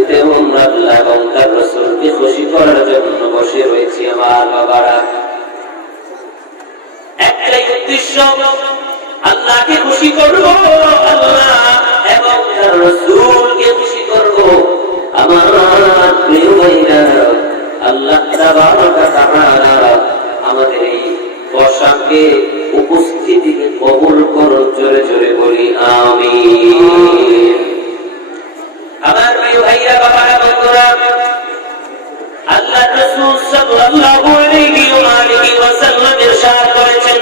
পৃথিবীতে আল্লাহ এবং তার রাসূলকে খুশি করার জন্য বসে রয়েছি আমার বাবারা। একটাই উদ্দেশ্য, আল্লাহকে খুশি করব, আল্লাহ এবং তার রাসূলকে খুশি করব। আমার প্রিয় ভাইরা, আল্লাহ তাবারাকা তাআলা আমাদের এই বসাকে উপস্থিতিকে কবুল করুন। জোরে জোরে বলি আমিন। আমার প্রিয় ভাইরা, বাবারা, বন্ধুরা, আল্লাহ রাসূল সাল্লাল্লাহু আলাইহি ওয়া সাল্লাম ইরশাদ করেছেন,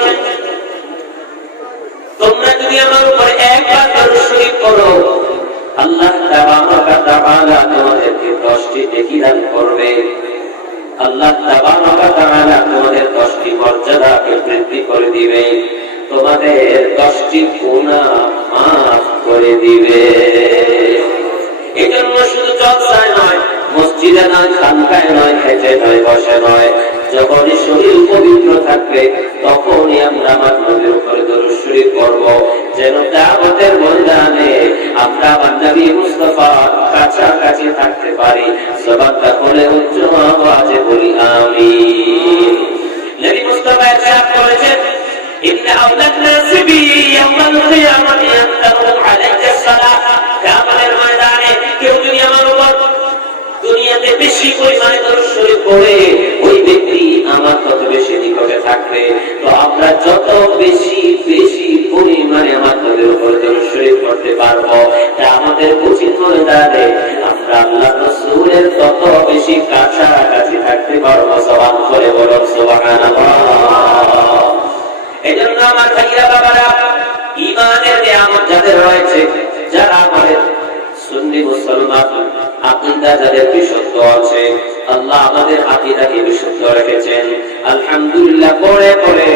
তোমরা যদি আমার উপর একবার দরুদ শরীফ পড়ো, আল্লাহ তাবারাকা তাআলা তোমাদেরকে 10টি নেকি দান করবে। আল্লাহ তাবারাকা তাআলা তোমাদের 10টি মর্যাদাকে বৃদ্ধি করে দিবে, তোমাদের 10টি গুনাহ মাফ করে দিবে। এজন্য শুধু জলসায় নয়, মসজিদে নয়, খানকায় নয়, খেতে নয়, বসে নয়, যখনই শরীর পবিত্র থাকবে তখনই আমরা আমার নবীর উপরে দরুদ শরীফ পড়ব, যেন কিয়ামতের ময়দানে আমরা আমার নবী মুস্তাফার কাছাকাছি থাকতে পারি। জবানটা খুলে উচ্চ আওয়াজে বলি আমিন। নবী মুস্তাফা ইরশাদ করেছেন, ইন্না আওলান নাসি বি ইয়াওমাল কিয়ামাতি ইয়ান্তারু আলাইহিস সালাত। কিয়ামতের ময়দানে কেউ যদি আমার উপর দুনিয়াতে বেশি পরিমাণে দরুদ শরীফ পড়ে, ওই ব্যক্তি আমার তত বেশি নিকটে থাকবে। তো আমরা যত বেশি বেশি পরিমাণে আমার নবীর উপর দরুদ শরীফ পড়তে পারবো, তা আমাদের উচিত ময়দানে আমরা আল্লাহ রাসূলের তত বেশি কাছাকাছি থাকতে পারবো। জবান করে বলুন সুবহানাল্লাহ। এজন্য আমার ভাইরা, বাবারা, ঈমানের নিয়ামত যাদের রয়েছে, যারা আমাদের সুন্নি মুসলমান, আকীদা যাদের বিশুদ্ধ আছে, আল্লাহ আমাদের আকীদাকে বিশুদ্ধ রেখেছেন। আলহামদুলিল্লাহ, পড়ে পড়ে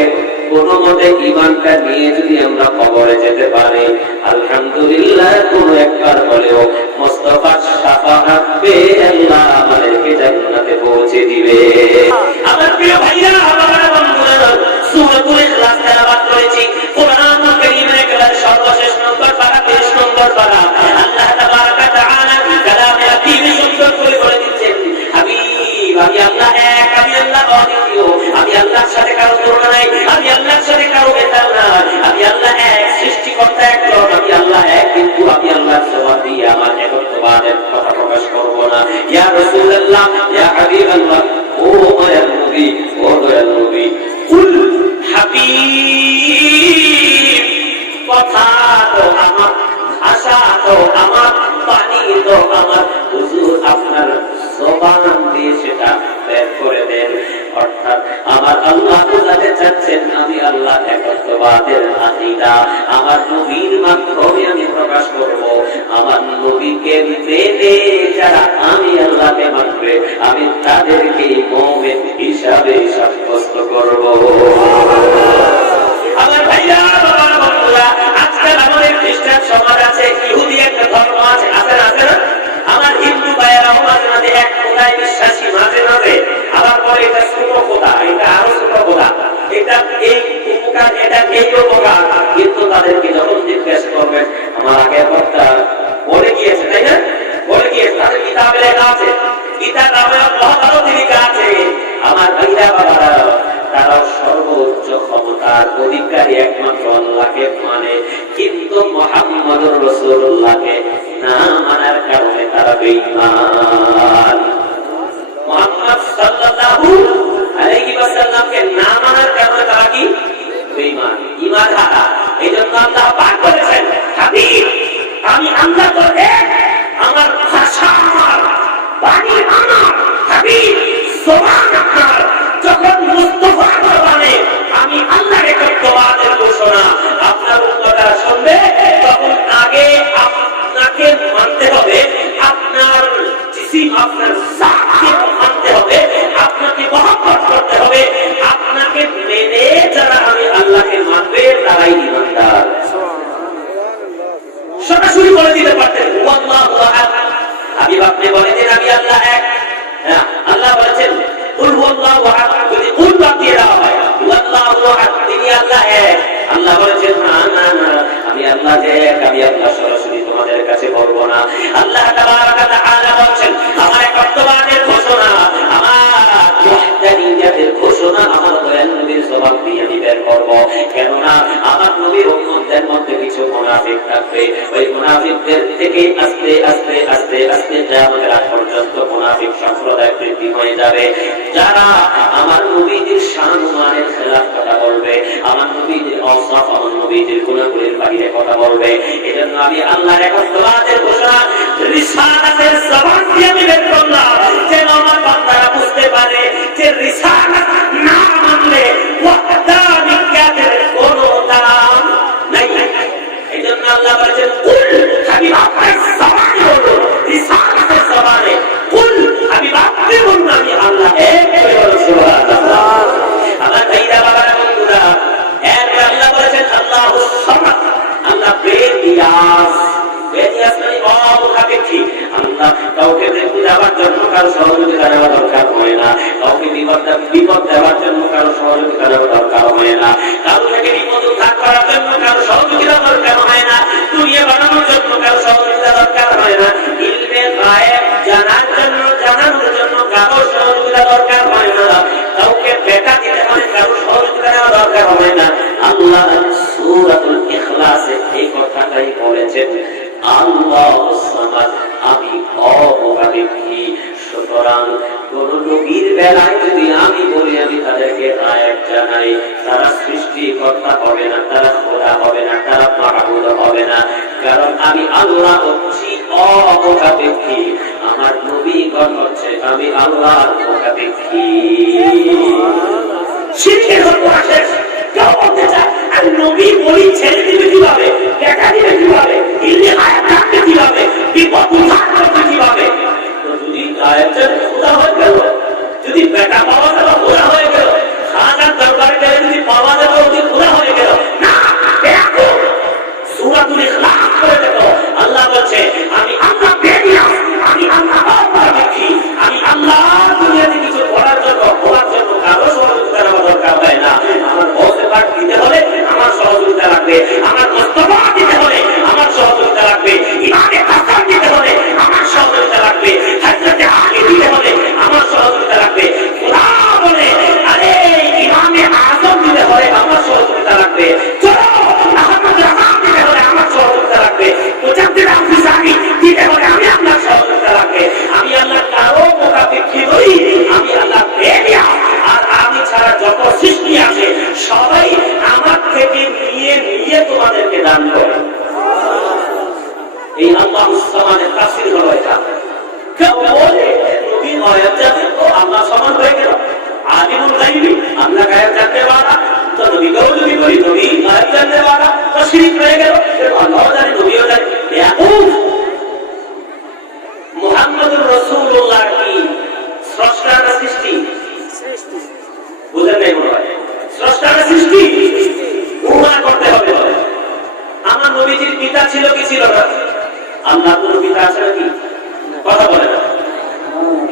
কোনো মতে ঈমানটা নিয়ে যদি আমরা কবরে যেতে পারি, আলহামদুলিল্লাহ, কোনো একবার হলেও মুস্তাফার শাফাআত পেয়ে আল্লাহ আমাদেরকে জান্নাতে পৌঁছে দিবে। আমার প্রিয় ভাইরা, আমার বন্ধুরা, সূরাতুল ইখলাস তেলাওয়াত করেছি। কোরআনুল কারীমের একেবারে সর্বশেষ নম্বর পারা, 23 নম্বর পারা। আল্লাহ তাবারাকা তাআলা কালামে হাকিমে সুন্দর করে বলে দিচ্ছেন, হাবিব, আমি আল্লাহ এক, আমি আল্লাহ অদ্বিতীয়, আমি আল্লাহর সাথে কারো তুলনা নাই, আমি আল্লাহর সাথে কারো মেশাল নাই, আমি আল্লাহ এক, সৃষ্টিকর্তা একজন, আমি আল্লাহ এক, কিন্তু আমি আল্লাহর জবান দিয়ে আমার একত্ববাদের কথা প্রকাশ করব না। ইয়া রাসূলুল্লাহ, ইয়া হাবিবাল্লাহ, ও মায়ার নবী, ও দয়াল নবী, কুল হাবিব, কথা তো আমার, ভাষা তো আমার, বাণী তো আমার, হুজুর আপনার জবান দিয়ে সেটা বের করে দেন। অর্থাৎ আমার আল্লাহ বোঝাতে চাচ্ছেন, আমি আল্লাহ একত্ববাদের আকীদা আমার নবীর মাধ্যমে আমি প্রকাশ করব। আমার নবীকে মেনে যারা আমি আল্লাহকে মানবে, আমি তাদেরকে মুমিন হিসাবে সাব্যস্ত করব। আমার ভাইরা, বাবার বন্ধুরা, আজকাল আমাদের খ্রিস্টান সমাজ আছে, ইহুদি একটা ধর্ম আছে, আছে না? আছে না? আমার হিন্দু ভাইয়েরাও মাঝে মাঝে এক খোদায় বিশ্বাসী, মাঝে মাঝে আবার পরে এটা ছোট খোদা, এটা আরো ছোট খোদা, এটা এই উপকার, এটা এই উপকার। কিন্তু তাদেরকে যখন জিজ্ঞেস করবেন, আমার আগের বক্তা বলে গিয়েছে, তাই না? বলে গিয়েছে, তাদের কিতাবে লেখা আছে, গীতা নামে মহাভারতে লেখা আছে। আমার ভাইরা, বাবারা, তারা সর্বোচ্চ ক্ষমতার অধিকারী একমাত্র আল্লাহকে মানে, কিন্তু মুহাম্মদুর রাসূলুল্লাহকে না মানার কারণে তারা বেঈমান। মুহাম্মদ সাল্লাল্লাহু আলাইহি ওয়াসাল্লামকে না মানার কারণে তারা কি? বেঈমান, ঈমান হারা। এইজন্য আল্লাহ পাক বলেছেন, হাবিব, আমি আল্লাহ তো এক, আমার ভাষা আমার, বাণী আমার, হাবিব জবান আপনার। যখন মুস্তাফা জবানে আমি আল্লাহর একত্ববাদের ঘোষণা আপনার উম্মতরা শুনবে, তখন আগে আপনাকে মানতে হবে, আপনার জিসিম, আপনার জাতকে মানতে হবে, আপনাকে মহব্বত করতে হবে। আপনাকে মেনে যারা আমি আল্লাহকে মানবে, তারাই ঈমানদার। সরাসরি বলে দিতে পারতেন, আল্লাহু আহাদ, আমি আপনি বলে দিন আমি আল্লাহ এক। আল্লাহ বলেছেন, কুল হুয়াল্লাহু আহাদ, যদি কুল বাদ দিয়ে দেওয়া হয়, আল্লাহু আহাদ, তিনি আল্লাহ এক। আল্লাহ বলেছেন, না না না, আমি আল্লাহ এক, আমি আল্লাহ সরাসরি তোমাদের কাছে বলবো না। আল্লাহ তাবারাকা তাআলা বলছেন আমার একত্ববাদের ঘোষণা, আমার ওয়াহদানিয়তের ঘোষণা আমার দয়াল নবীর জবান দিয়ে আমি বের করব। কেননা আমার নবীর উম্মতদের মধ্যে কিছু মুনাফিক থাকবে, ওই মুনাফিকদের থেকে আস্তে আস্তে আস্তে আস্তে কিয়ামতের আগ পর্যন্ত মুনাফিক সম্প্রদায় বৃদ্ধি হয়ে যাবে, যারা আমার নবীর শান-মানের খেলাফ কথা বলবে, আমার নবীর অসাফ, আমার নবীর গুণাগুলির বাইরে কথা বলবে। এজন্য আমি আল্লাহর একত্ববাদের ঘোষণা রিসালাতের জবান দিয়ে আমি বের করলাম, যেন আমার বান্দারা বুঝতে পারে যে রিসালাত না মানলে ওয়াহদানিয়তের কোনো দাম নাই। এজন্য আল্লাহ বলেছেন কুল হাবিব আপনার জবানে বলুন, রিসালাতের জবানে কুল হাবিব আপনি বলুন আমি আল্লাহ এক করে বলুন সুবহানাল্লাহ। আমার ভাইরা বাবারা বন্ধুরা, এরপর আল্লাহ বলেছেন আল্লাহুস সামাদ, আল্লাহ বেনিয়াজ। বেনিয়াজ মানে অমুখাপেক্ষী। আল্লাহ কাউকে দেওয়ার জন্য কারো সহযোগিতা নেওয়া দরকার হয় না, কাউকে বিপদ দেওয়ার জন্য কারো সহযোগিতা নেওয়া দরকার হয় না, কারো থেকে বিপদ উদ্ধার করার জন্য কারো সহযোগিতা দরকার হয় না, দুনিয়া বানানোর জন্য কারো সহযোগিতা দরকার হয় না, ইলমে গায়েব জানার জন্য জানানোর জন্য কারো সহযোগিতা দরকার হয় না, কাউকে বেটা দিতে হয় কারো সহযোগিতা নেওয়া দরকার হয় না। আল্লাহ সূরাতুল ইখলাসে এই কথাটাই বলেছেন আল্লাহুস সামাদ, আমি অমুখাপেক্ষী। সুতরাং কোন নবীর বেলায় যদি আমি বলি আমি তাদেরকে আয়াত জানাই, তারা সৃষ্টিকর্তা হবে না, তারা খোদা হবে না, তারা মাহবুদ হবে না, কারণ আমি আল্লাহ হচ্ছি অমুখাপেক্ষী, আমার নবীগণ হচ্ছে আমি আল্লাহর মুখাপেক্ষী। শিরকের হত্যা শেষ। কেউ বলতে চায় আর নবী বলি ছেড়ে দিবে কিভাবে, দেখা দিবে কিভাবে, ইল্লি আয়াত রাখবে কিভাবে, বিপদ উদ্ধার করবে কিভাবে? যদি আয়াত জানে খোদা হয়ে গেল, যদি বেটা পাওয়া গেল খোদা হয়ে গেল, খাজার দরবারে গেলে যদি পাওয়া যাবে ওদি খোদা হয়ে গেল না। দেখো সূরাতুল ইখলাস করে দেখো, আল্লাহ বলছে আমি আল্লাহ বেনিয়াজ, আমি আল্লাহ অমুখাপেক্ষী, আমি আল্লাহ দুনিয়াতে কিছু করার জন্য হওয়ার জন্য কারো সহযোগিতা নেওয়া দরকার হয় না। আমার বসেবাট দিতে হলে আমার সহযোগিতা লাগবে, আমার মোস্তফা দিতে হলে আমার সহযোগিতা লাগবে, ইমামে হাসান দিতে হলে আমার সহযোগিতা লাগবে, হযরতে আলী দিতে হলে আমার সহযোগিতা লাগবে, খোদা বলে আরে ইমামে আযম দিতে হলে আমার সহযোগিতা লাগবে, চলো আহমদ রাজাম দিতে হলে আমার সহযোগিতা লাগবে, মুজাদ্দিদ আল-ফিসানি দিতে হলে আমি আপনার সহযোগিতা লাগবে। আমি আল্লাহ কারো মুখাপেক্ষী নই, আমি আল্লাহ বেনিয়াজ। আর আমি ছাড়া যত সৃষ্টি আছে সবাই আমার থেকে নিয়ে নিয়ে তোমাদেরকে দান করে। এই আল্লাহুস সামাদের তাফসীর হলো এটা। কেউ বলে নবী গায়েব জানেন তো আল্লাহ সমান হয়ে গেল, আলিমুল গায়বি আল্লাহ গায়েব জানতে পারা, তো নবী কেউ যদি বলি নবী গায়েব জানতে পারা তো শিরক হয়ে গেল। আল্লাহও জানে নবীও জানে। ইয়াকুব মুহাম্মদুর রাসূলুল্লাহ কি স্রষ্টার না সৃষ্টি? বুঝেন নাই মনে হয়? স্রষ্টার না সৃষ্টি? প্রমাণ করতে হবে। আমার নবীজির পিতা ছিল কি ছিল না? আল্লাহর কোনো পিতা আছে নাকি? কথা বলে না।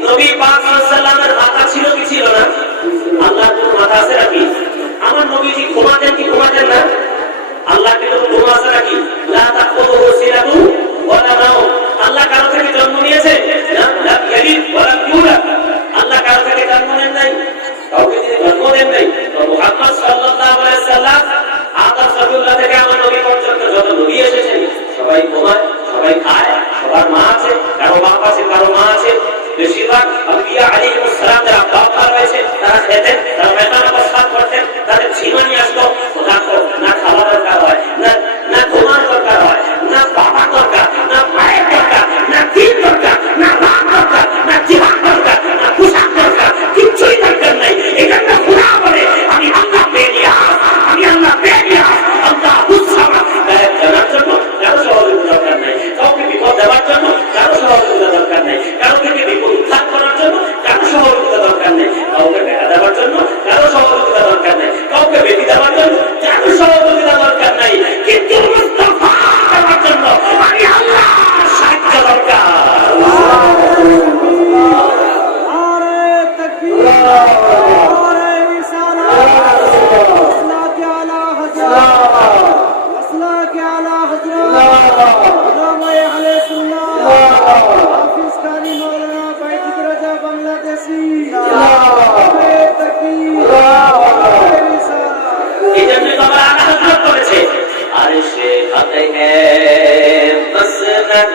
নবী পাক সাল্লাল্লাহু আলাইহি ওয়াসাল্লামের মাথা ছিল কি ছিল না? আল্লাহর কোনো মাথা আছে নাকি? আমার নবীজি ঘুমাতেন কি ঘুমাতেন না? আল্লাহ কি কোনো ঘুম আছে নাকি? লা তাখুযুহু সিনাতুন ওয়ালা নাওম। আল্লাহ কারো থেকে জন্ম নিয়েছে না? লা ইয়ালিদ ওয়ালা ইউলাদ। আল্লাহ কারো থেকে জন্ম নেন নাই, কাউকে তিনি জন্ম দেন নাই। তো মুহাম্মদ সাল্লাল্লাহু আলাইহি ওয়াসাল্লাম আদম সাল্লাল্লাহু থেকে আমার নবী পর্যন্ত যত নবী এসেছেন সবাই ঘুমায়, সবাই খায়, সবার মা আছে, কারো বাপ আছে, কারো মা আছে। বেশিরভাগ আম্বিয়া আলাইহিস সালাম যারা বাপ রয়েছে তারা খেতেন, তারা মেহমান প্রস্তাব করতেন, তাদের ঝিমানি আসতো। না খাওয়া দরকার হয়, না ঘুমার দরকার হয়, না বাবা দরকার, না মায়ের দরকার, না দিন দরকার, না রাত দরকার, না জিহাদ দরকার, না পোশাক দরকার, কিচ্ছুই দরকার নাই। এখানে খোদা বলে আমি আল্লাহ বেনিয়াজ, আমি আল্লাহ বেনিয়াজ। আল্লাহুস সামাদ গায়েব জানার জন্য কারো সহযোগিতা দরকার নাই, কাউকে বিপদ দেওয়ার জন্য কারো সহযোগিতা দরকার নাই, কারো থেকে বিপদ উদ্ধার করার জন্য কারো সহযোগিতা দরকার নেই, কাউকে বেটা দেওয়ার জন্য কারো সহযোগিতা দরকার নেই, কাউকে বেটি দেওয়ার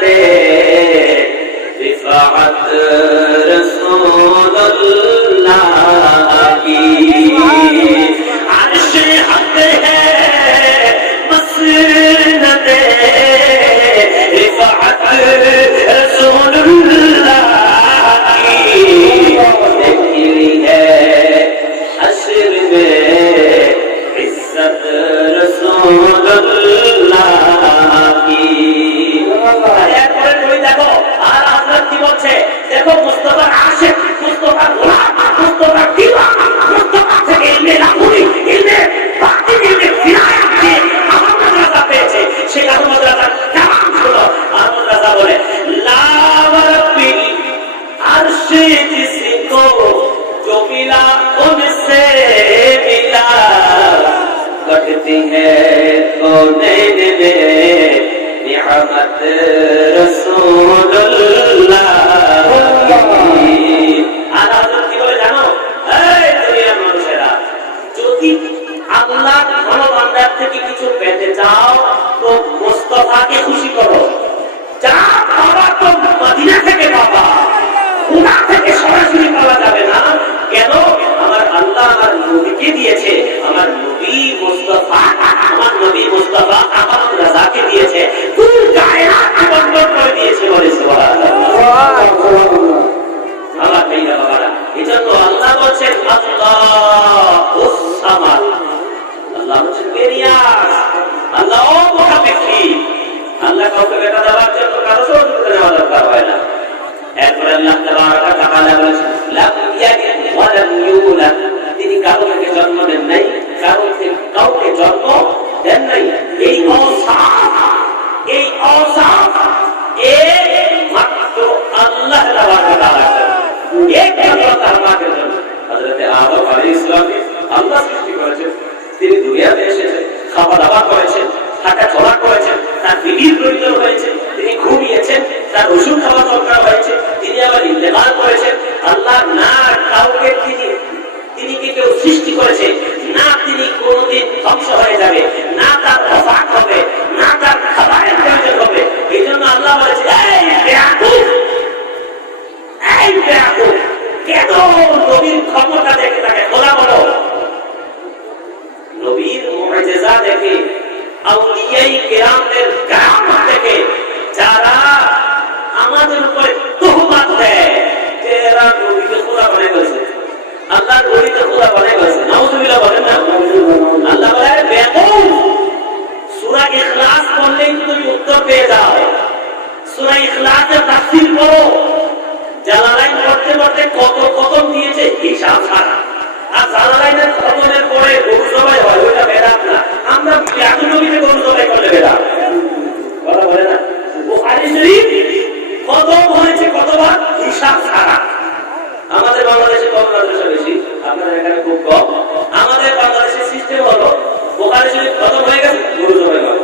দে রিফাত রাসূলুল্লাহ কি আরশে হক হ্যায় মসনদ রিফাত রাসূলুল্লাহ কি দেখলি হ্যায় হশর মে ইজ্জত রাসূলুল্লাহ কি এরপরে তুমি দেখো আর হযরত কি বলছে দেখো মুস্তাফার আশিক মুস্তাফার গোলাম মুস্তাফার দিওয়ানা মুস্তাফা থেকে ইলমে লাহুরি ইলমে বাতিন ইলমে ফিরায়াত যে আহমদ রাজা পেয়েছে সেই আহমদ রাজা কালাম শুনো আহমদ রাজা বলে লা রাব্বিল আরশে জিসকো जो मिला उनसे मिला बढ़ती है तो नैन में नियामत रसूलुल्लाह আল্লাহ কি বলে জানো এই দুনিয়ার মানুষেরা যদি আল্লাহ কোন বান্দার থেকে কিছু পেতে চাও তো মুস্তাফাকে খুশি করো যা পাওয়া তো মদিনা থেকে পাবা খুদা থেকে সরাসরি পাওয়া যাবে না কেন আমার আল্লাহ আমার নবীকে দিয়েছে আমার নবী মুস্তাফা আমার নবী মুস্তাফা আহমদ রাজাকে দিয়েছে কুল কায়নাত বন্টন করে দিয়েছে বলে সুবহানাল্লাহ আল্লাহ তাআলা বাবারা এজন্য আল্লাহ বলেন আল্লাহুস সামাদ আল্লাহ হচ্ছেন বেরিয়াস আল্লাহ মুতাফিকি আল্লাহ কাউকে বেটা দেওয়ার জন্য কারো সহযোগিতা নেওয়া দরকার হয় না এরপর আল্লাহ তাবারাকা তাআলা বলেন লাম ইয়ালিদ ওয়া লাম ইউলাদ তিনি কারো থেকে জন্ম দেন নাই কারো থেকে কাউকে জন্ম দেন নাই এই অসাফ মাত্র আল্লাহ তাবারাকা তাআলা একমাত্র তার মাকে জন্য হযরত আদম আলাইহিস সালামকে আল্লাহ সৃষ্টি করেছেন তিনি দুনিয়াতে এসেছেন খাওয়া দাওয়া করেছেন হাঁটা চলা করেছেন তার বিবির প্রয়োজন হয়েছে তিনি ঘুমিয়েছেন তার ওষুধ খাওয়া দরকার হয়েছে তিনি আবার ইন্তেকাল করেছেন আল্লাহ না কাউকে তিনি কি কেউ সৃষ্টি করেছে না তিনি কোনদিন ধ্বংস হয়ে যাবে না তার অফাক হবে না তার খাবারের প্রয়োজন হবে এই জন্য আল্লাহ বলেছে কেন নবীর ক্ষমতা দেখে তাকে খোলা বলো নবীর মুজিজা দেখে আউলিয়াই কিরামদের কারামত দেখে যারা আমাদের উপরে তোহমত দেয় যে এরা নবীকে খোদা বানায় ফেলছে আল্লাহর নবীকে খোদা বানায় ফেলছে নাউজুবিল্লাহ বলেন না আল্লাহ বলে বেকুফ সূরা ইখলাস পড়লেই তুমি উত্তর পেয়ে যাও সূরা ইখলাসের তাফসীর পড়ো জালালাইন পড়তে পড়তে কত কদম দিয়েছে হিসাব ছাড়া আর জালালাইনের খতমের পরে গরু জবাই হয় ওইটা বেদাত না আমরা এখন নবীকে গরু জবাই করলে বেদাত কথা বলে না বুখারী শরীফ খতম হয়েছে কতবার হিসাব ছাড়া আমাদের বাংলাদেশে কম মাদ্রাসা বেশি আপনাদের এখানে খুব কম আমাদের বাংলাদেশের সিস্টেম হলো বুখারী শরীফ খতম হয়ে গেছে গরু জবাই হয়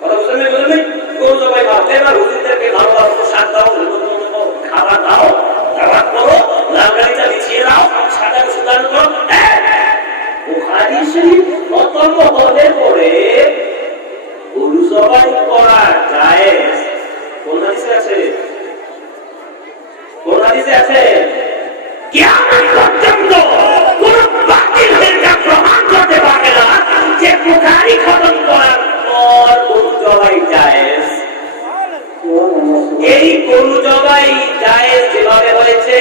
কথা বুঝলেন বললেন গরু জবাই হয় এবার হুজুরদেরকে ভালো ভালো পোশাক দাও খাবার দাও খাবার করো লাল গাড়িটা বিছিয়ে দাও সাদা সুদান করো বুখারী শরীফ খতম হলে পরে গরু জবাই করা জায়েজ কোন হাদিসে আছে কোন হাদিসে আছে কিয়ামত পর্যন্ত কোন বাতিল হিরকা প্রমাণ করতে পারবে না যে বুখারী খতম করার পর গরু জবাই জায়েজ এই গরু জবাই জায়েজ যেভাবে হয়েছে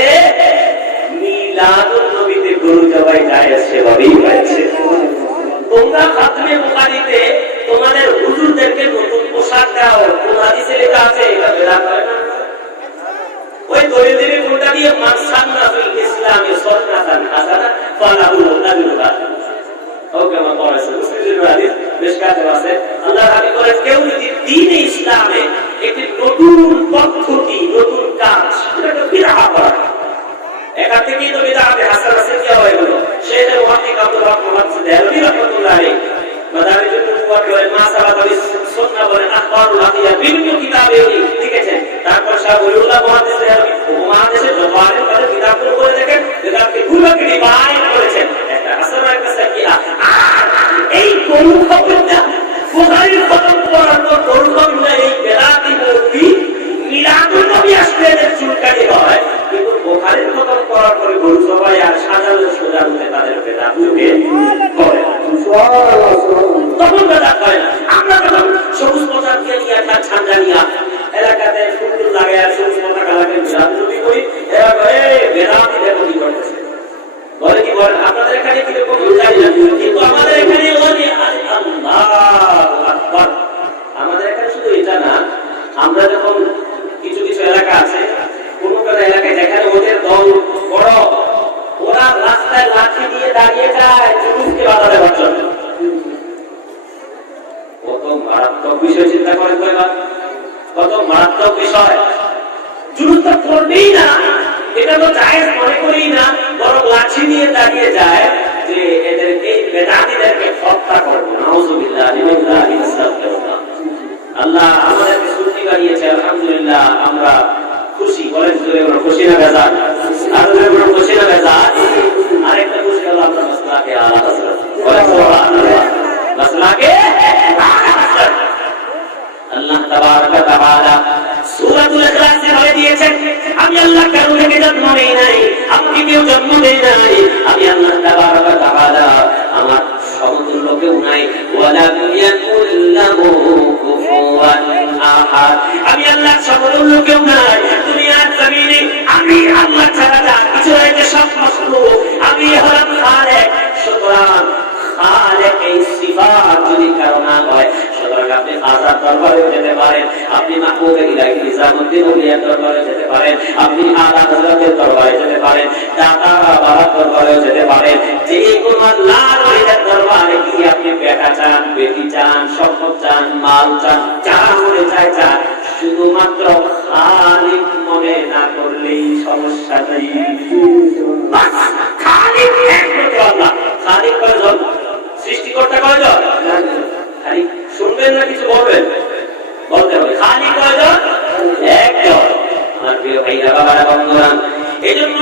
মিলাদুন নবীতে গরু জবাই জায়েজ সেভাবেই হয়েছে তোমরা খাতমে বুখারীতে তোমাদের হুজুরদেরকে নতুন পোশাক দাও কোন হাদিসে লেখা আছে এটা বেদাত হয় না ওই দলিল দিবি কোনটা দিয়ে মাসান্না ফিল ইসলামে সুন্নাতান হাসানা ফালাহু আজরুহা ওকে আমরা পড়াইছি মুসলিমের হাদিস মিশকাতে আছে আল্লাহর হাবিব বলেন কেউ যদি দ্বীনে ইসলামে একটি নতুন পদ্ধতি নতুন কাজ এটা বিদআত করা একা থেকেই তো বিদআতে হাসানা সিদ্ধ হয়ে গেল শেখ মুহাদ্দিস আব্দুল হক মুহাদ্দিস দেহলভী রাহমাতুল্লাহ আলাইহি মাদারিজুন নুবুওয়াত বলেন মা সাবাতা বিস সুন্নাহ বলেন আখবারুল আকিয়া বিভিন্ন কিতাবে লিখেছেন তারপর শাহ ওলিউল্লাহ মুহাদ্দিস দেহলভী উপমহাদেশে জওয়াহির করে কিতাবগুলো করে দেখেন যেটাকে পুরোকে ডিভাইড করেছেন একটা হাসানা একটা সাকিয়া এই কোন খবরটা বুখারীর খতম করার পর কোন খবরটা এই বেদাতি নেকারি হয়, কিন্তু বোখারির খতম করার পরে গরু জবাই আর সাজানো সোজা হতে তাদের বেদাত যুগে করে তখন বেদাত হয় না। আমরা যখন সবুজ পতাকা নিয়ে একটা ছাঞ্জানিয়া এলাকাতে ফুল লাগে আর সবুজ পতাকা লাগে বিরাজুবি করি, এরা বেদাতি দেবী করতেছে বলে কি বলেন আপনাদের এখানে কিরকম জানি না, কিন্তু আমাদের এখানে আমাদের এখানে শুধু এটা না, আমরা যখন কিছু কিছু এলাকা আছে কোন কোন এলাকায় যেখানে ওদের দল বড়, ওরা রাস্তায় লাঠি দিয়ে দাঁড়িয়ে যায় জুলুসকে বাধা দেওয়ার জন্য। কত মারাত্মক বিষয় চিন্তা করেন তো, এবার কত মারাত্মক বিষয়। জুলুসটা করবেই না, এটা তো জায়েজ মনে করি না, বরং লাঠি দিয়ে দাঁড়িয়ে যায় যে এদেরকে বেদাতীদেরকে হত্যা করবো। নাউযুবিল্লাহি মিন যালিক। আল্লাহ আমাদেরকে সুন্নি বানিয়েছে, আলহামদুলিল্লাহ আমরা খুশি। বলেন খুশি না বেজার? আর খুশি না বেজার? আরেকটা খুশি হলো আমরা মাসলাকে আলা হযরত। বলেন সুবহানাল্লাহ। মাসলাকে আল্লাহ তাবারক ওয়া তাআলা সূরাতুল ইখলাসে বলে দিয়েছেন, আমি আল্লাহ কারো থেকে জন্ম নেই নাই, আপনি কেউ জন্ম দেই নাই, আমি আল্লাহ তাবারক ওয়া তাআলা আমার সমতুল্য কেউ নাই। ওয়ালা ইয়াকুল্লাহু কুফুওয়ান আহাদ, আমি আল্লাহ সমতুল্য কেউ নাই। দুনিয়ার জমিনে আমি আল্লাহ ছাড়া যা কিছু রয়েছে সব মাখলুক, আমি হলাম খালেক। সুতরাং খালেক এই সিফাত যদি কারো না হয়, সুতরাং আপনি আযাদ দরবারে যেতে পারেন, আপনি মাহবুবে ইলাহি নিজামুদ্দিন আউলিয়ার দরবারে যেতে পারেন, আপনি আলা হযরতের দরবারে যেতে পারেন, দাতা বাবার দরবারে যেতে পারেন। যে কোন আল্লাহর ওলিদের দরবারে কি আপনি বেটা চান, বেটি চান, সম্পদ চান, মাল চান, যা মনে চায় চান, শুধুমাত্র খালিক মনে না করলেই সমস্যা নেই। খালিক একমাত্র আল্লাহ। খালিক কয়জন? সৃষ্টিকর্তা কয়জন? খালি শুনবেন না কিছু বলবেন? বলতে হবে। খালিক কয়জন? একজন। আমার প্রিয় ভাইরা বাবারা বন্ধুরা, এজন্য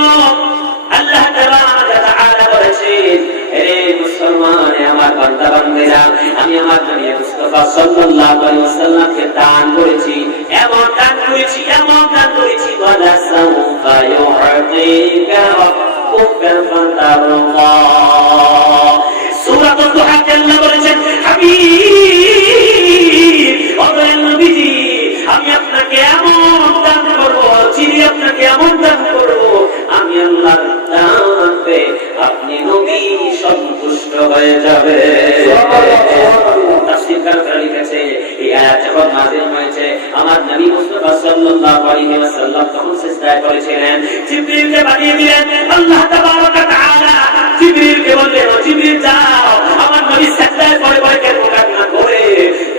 আল্লাহ তাআলা বলেছেন, হে মুসলমান, আমার বান্দা বান্দিরা, আমি আমার নবী মুস্তাফা সাল্লাল্লাহু আলাইহি ওয়াসাল্লামকে দান করেছি, এমন দান করেছি, এমন দান করেছি, ওয়ালা সাউফা ইউ'তিকা রাব্বুকা ফাতারদা। সূরাতুল দুহা-তে আল্লাহ বলেছেন, হাবিব ও নবীজি, আমি আপনাকে এমন দান করব, চিনি আপনাকে এমন দান করব, আমি আল্লাহর দানতে আপনি নবী সন্তুষ্ট হয়ে যাবে। তাফসীরকাররা লিখেছে, এই আয়াত যখন নাযিল হয়েছে, আমার নবী মুস্তাফা সাল্লাল্লাহু আলাইহি ওয়াসাল্লাম তখন সিজদায় করেছিলেন। জিবরিলকে পাঠিয়ে দিলেন আল্লাহ তাবারক ওয়া তাআলা। জিবরিলকে বললেন, ও জিবরিল যাও, আমার নবী সিজদায় পড়ে পড়ে কেন কান্না করে।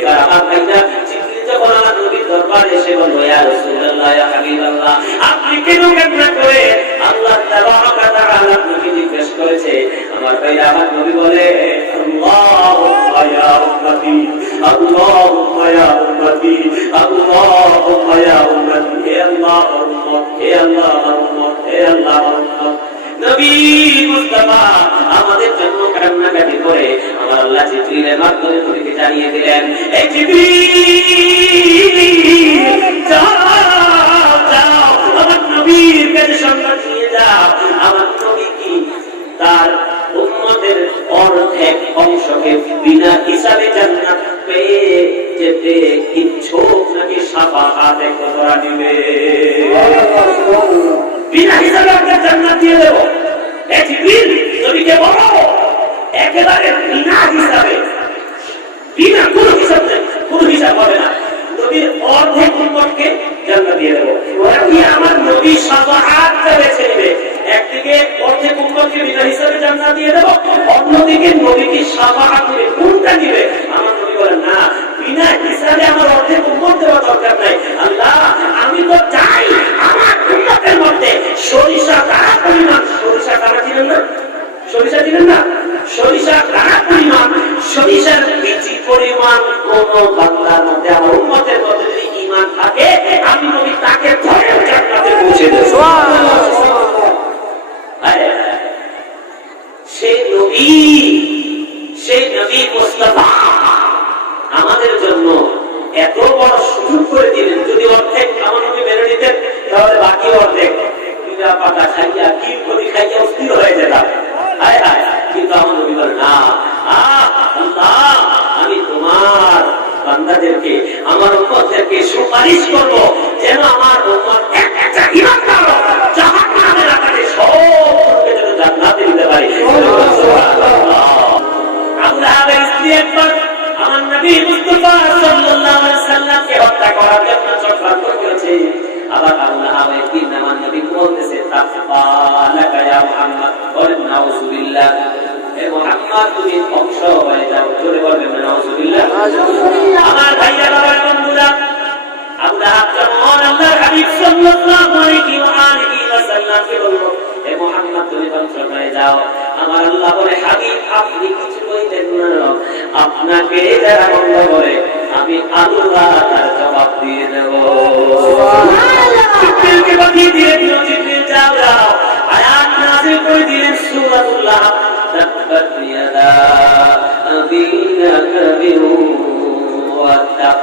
এবার আমার ভাইরা জিবরিল যখন আমার নবীর দরবারে এসে বলল, ইয়া রাসূলুল্লাহ, ইয়া হাবিবাল্লাহ, আপনি কেন কান্না করে? আল্লাহ তাবারক ওয়া তাআলা আপনাকে জিজ্ঞেস করেছে। আমার ভাইরা, আমার নবী বলে, আল্লাহুম্মা ইয়া উম্মতি, আল্লাহুম্মা ইয়া উম্মতি, আল্লাহুম্মা ইয়া উম্মতি, হে আল্লাহ উম্মত, হে আল্লাহ উম্মত, হে আল্লাহ উম্মত। নবী মুস্তাফা আমাদের জন্য কান্নাকাটি করে আমার আল্লাহ জিবরিলের মাধ্যমে নবীকে জানিয়ে দিলেন, এই জিবরিল যাও যাও, আমার নবীর কাছে সংবাদ নিয়ে যাও, আমার নবী কি তার উম্মতের অর্ধেক অংশকে বিনা হিসাবে জান্নাত পেয়ে যেতে ইচ্ছুক নাকি শাফাআতে কুবরা দিবে? বিনা হিসাবে আপনার জান্নাত দিয়ে দেব। এই জিবরিল নবীকে বলো, একেবারে বিনা হিসাবে, বিনা কোনো হিসাব নেই, কোনো হিসাব হবে না, নবীর অর্ধেক উম্মতকে জান্নাত দিয়ে দেব। ওরা কি আমার নবী শাফাআতটা বেছে নেবে? একদিকে অর্ধেক উম্মতকে বিনা হিসাবে জান্নাত দিয়ে দেব, অন্যদিকে নবীকে শাফাআত করে কোনটা দিবে? আমার নবী বলেন, না, বিনা হিসাবে আমার অর্ধেক উম্মত দেওয়া দরকার নাই। আল্লাহ, আমি তো চাই আমার উম্মতের মধ্যে সরিষা দানা পরিমাণ, সরিষা দানা দিলেন না, সরিষা দিলেন না, সরিষা দানা পরিমাণ, সরিষার বিচি পরিমাণ কোন বান্দার মধ্যে, আমার উম্মতের মধ্যে যদি ঈমান থাকে, আমি নবী তাকে ধরে জান্নাতে পৌঁছে দেব। সেই নবী মুস্তাফা আমাদের জন্য এত বড় সুযোগ করে দিলেন। যদি অর্ধেক আমার নবী মেনে নিতেন, তাহলে বাকি অর্ধেক উম্মতকে সুপারিশ করব যেন আমার উম্মত একটা ইমানদার জাহান্নামের আকারে সবকে যেন জান্নাতে দিতে পারি। আল্লাহ স্ত্রী একবার আমার নবী মুস্তাফা সাল্লাল্লাহু আলাইহি সাল্লামকে হত্যা করার জন্য চক্রান্ত করেছে। আবার আল্লাহ একদিন আমার নবী বলতেছে তাফালাকা ইয়া মুহাম্মদ, বলেন নাউযুবিল্লাহ, এ মুহাম্মদ তুমি ধ্বংস হয়ে যাও। জোরে বলবেন নাউযুবিল্লাহ। আমার ভাইয়া বাবার বন্ধুরা, আল্লাহ যেমন আল্লাহর হাবিব সাল্লাল্লাহু আলাইহি ওয়াসাল্লামকে বলল, এ মুহাম্মদ তুমি ধ্বংস হয়ে যাও। আমার আল্লাহ বলে, হাবিব আপনি কিছু বলবেন না, আপনাকে যারা বন্ধ করে আমি আল্লাহ তার জবাব দিয়ে দেব। জিবরিলকে পাঠিয়ে দিলেন, জিবরিল যাও আয়াত নাযিল করে দিলেন সূরাতুল লাহব, তাব্বাত ইয়াদা আবি লাহাবিন ওয়া তাব।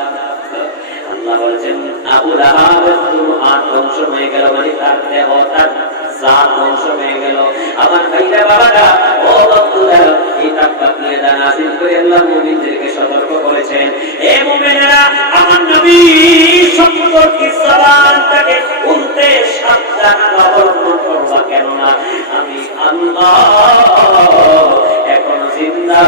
আল্লাহ বলেন আবু লাহাবের হাত ধ্বংস হয়ে গেল, মানে তার দেহ তার জাত ধ্বংস হয়ে গেল। আমার ভাইরা বাবারা, ও বন্ধুরা, এই তাব্বাত ইয়াদা নাযিল করে আল্লাহ মুমিনদেরকে সতর্ক করেছেন, এ মুমিনেরা আমার নবী সম্পর্কে জবানটাকে উল্টে সাবধান অবলম্বন করবা, কেননা আমি আল্লাহ এখনো জিন্দা।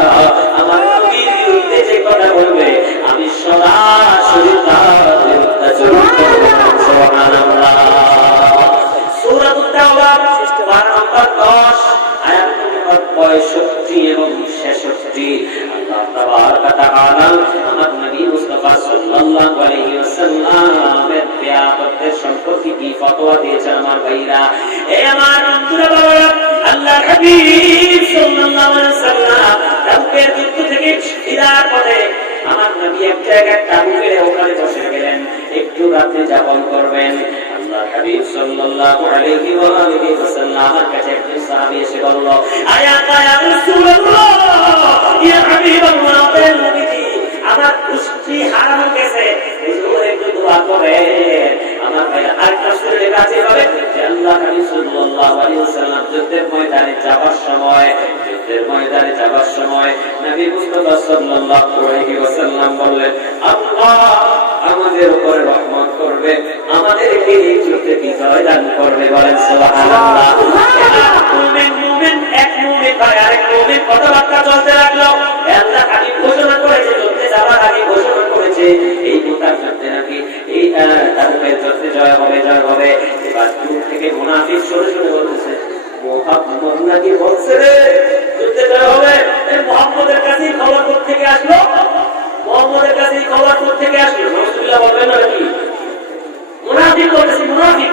আমার নবীর বিরুদ্ধে যে কথা বলবে আমি সরাসরি তার বিরুদ্ধে চলব। সুবহানাল্লাহ। সূরাতুত তাওবা 10 আয়াত নম্বর 65 এবং 66। আল্লাহ তাবারাক ওয়া তাআলা আমার নবী মুস্তাফা সাল্লাল্লাহু আলাইহি ওয়াসাল্লামের বিয়াদতের সম্পর্কে কি ফতোয়া দিয়েছেন আমার ভাইরা, এ আমার বন্ধুরা বাবারা। আল্লাহর হাবিব সাল্লাল্লাহু আলাইহি ওয়াসাল্লাম তাবুকের যুদ্ধ থেকে ফিরার পথে আমার নবী এক জায়গায় তাবু ফেলে ওখানে বসে গেলেন, একটু রাতে যাপন করবেন। আল্লাহর হাবিব সাল্লাল্লাহু আলাইহি ওয়াসাল্লাম আমার কাছে একজন সাহাবী এসে বলল, আয়া রাসূলুল্লাহ, ইয়া হাবিবাল্লাহ, নবীজি আমার কুষ্টি হারানো গেছে, হুজুর একটু দোয়া করেন। আমার ভাই আরেকটা সুরে কাছে বলে যে আল্লাহর হাবিব সাল্লাল্লাহু আলাইহি ওয়াসাল্লাম যুদ্ধের ময়দানে যাবার সময় নবী মুস্তাফা সাল্লাল্লাহু আলাইহি ওয়াসাল্লাম বললেন, আল্লাহ আমাদের উপরে রহমত করবে, আমাদেরকে এই যুদ্ধে বিজয় দান করবে। বলেন সুবহানাল্লাহ। মুমিন এক মুমিন ভাই আরেক মুমিন কথাবার্তা চলতে লাগলো। আল্লাহ হাবিব ঘোষণা করেছে, যুদ্ধে যাওয়ার আগে ঘোষণা করেছে এই মুতার যুদ্ধে নাকি এই তাবুকের যুদ্ধে জয় হবে। এবার দূর থেকে মুনাফিক সরে সরে বলতেছে, মুহাম্মদ নাকি বলছে রে যুদ্ধে জয় হবে। এই মুহাম্মদের কাছে খবর কোত্থেকে আসলো? মুহাম্মদের কাছে খবর কোত্থেকে আসলো? রাসূলুল্লাহ বলবেন নাকি? মুনাফিক বলতেছে, মুনাফিক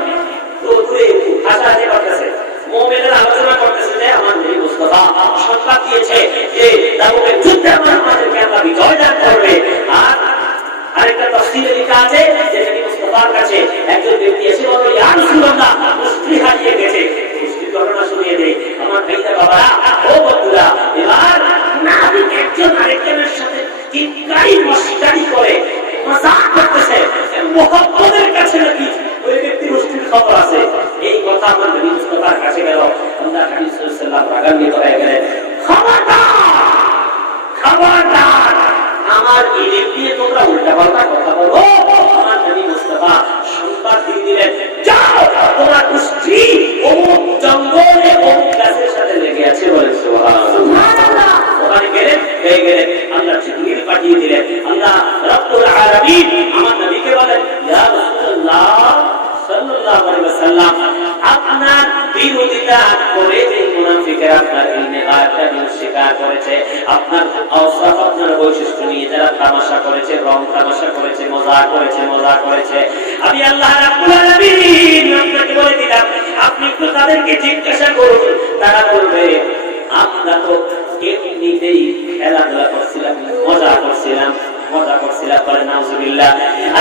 তো দূরে হাসাহাসি করতেছে, মুমিনরা আলোচনা করতেছে যে আমার নবী মুস্তাফা সংবাদ দিয়েছে যে তাবুকের যুদ্ধে আমাদেরকে আল্লাহ বিজয় দান করবে। আর আরেকটা তাফসীরে লেখা আছে যে নবী মুস্তাফার কাছে একজন ব্যক্তি এসে বলল, ইয়া রাসূলুল্লাহ, মুশরিক হারিয়ে গেছে। মুশরিক ঘটনা শুনিয়ে দেয়। আমার ভাইরা বাবারা, ও বন্ধুরা, এবার নাবিক একজন আরেকজনের সাথে টিটকারি মস্কারি করে মজাক করতেছে, মুহাম্মদের কাছে নাকি ওই ব্যক্তির মুশরিক খবর আছে। এই কথা আমার নবী মুস্তাফার কাছে গেল। আল্লাহ হাবিব সাল্লাল্লাহু আলাইহি ওয়াসাল্লাম রাগান্বিত হয়ে গেলেন, খবরদার আমার ইলিম দিয়ে তোমরা উল্টাপাল্টা কথা বলো। আমার নবী মুস্তাফা সংবাদ দিয়ে দিলেন, যাও তোমার কুষ্টি অমুক জঙ্গলে অমুক গাছের সাথে লেগে আছে। বলে সুবহানাল্লাহ। ওখানে গেলেন, আল্লাহ জিবরিল পাঠিয়ে দিলেন। আল্লাহ রাব্বুল আলামিন আমার নবীকে বলেন, ইয়া রাসূলুল্লাহ সাল্লাল্লাহু আলাইহি ওয়াসাল্লাম, আপনার বিরোধিতা করে যে মুনাফিকরা আপনার ইলমে গায়বটা স্বীকার করেছে, আপনার আওসাফ আপনার বৈশিষ্ট্য নিয়ে যারা তামাশা করেছে, রং তামাশা করেছে, মজা করেছে, আমি আল্লাহ রাব্বুল আলামিন আপনাকে বলে দিলাম, আপনি একটু তাদেরকে জিজ্ঞাসা করুন। তারা বলবে, আমরা তো এমনিতেই খেলাধুলা করছিলাম, মজা করছিলাম। বলেন নাউযুবিল্লাহ।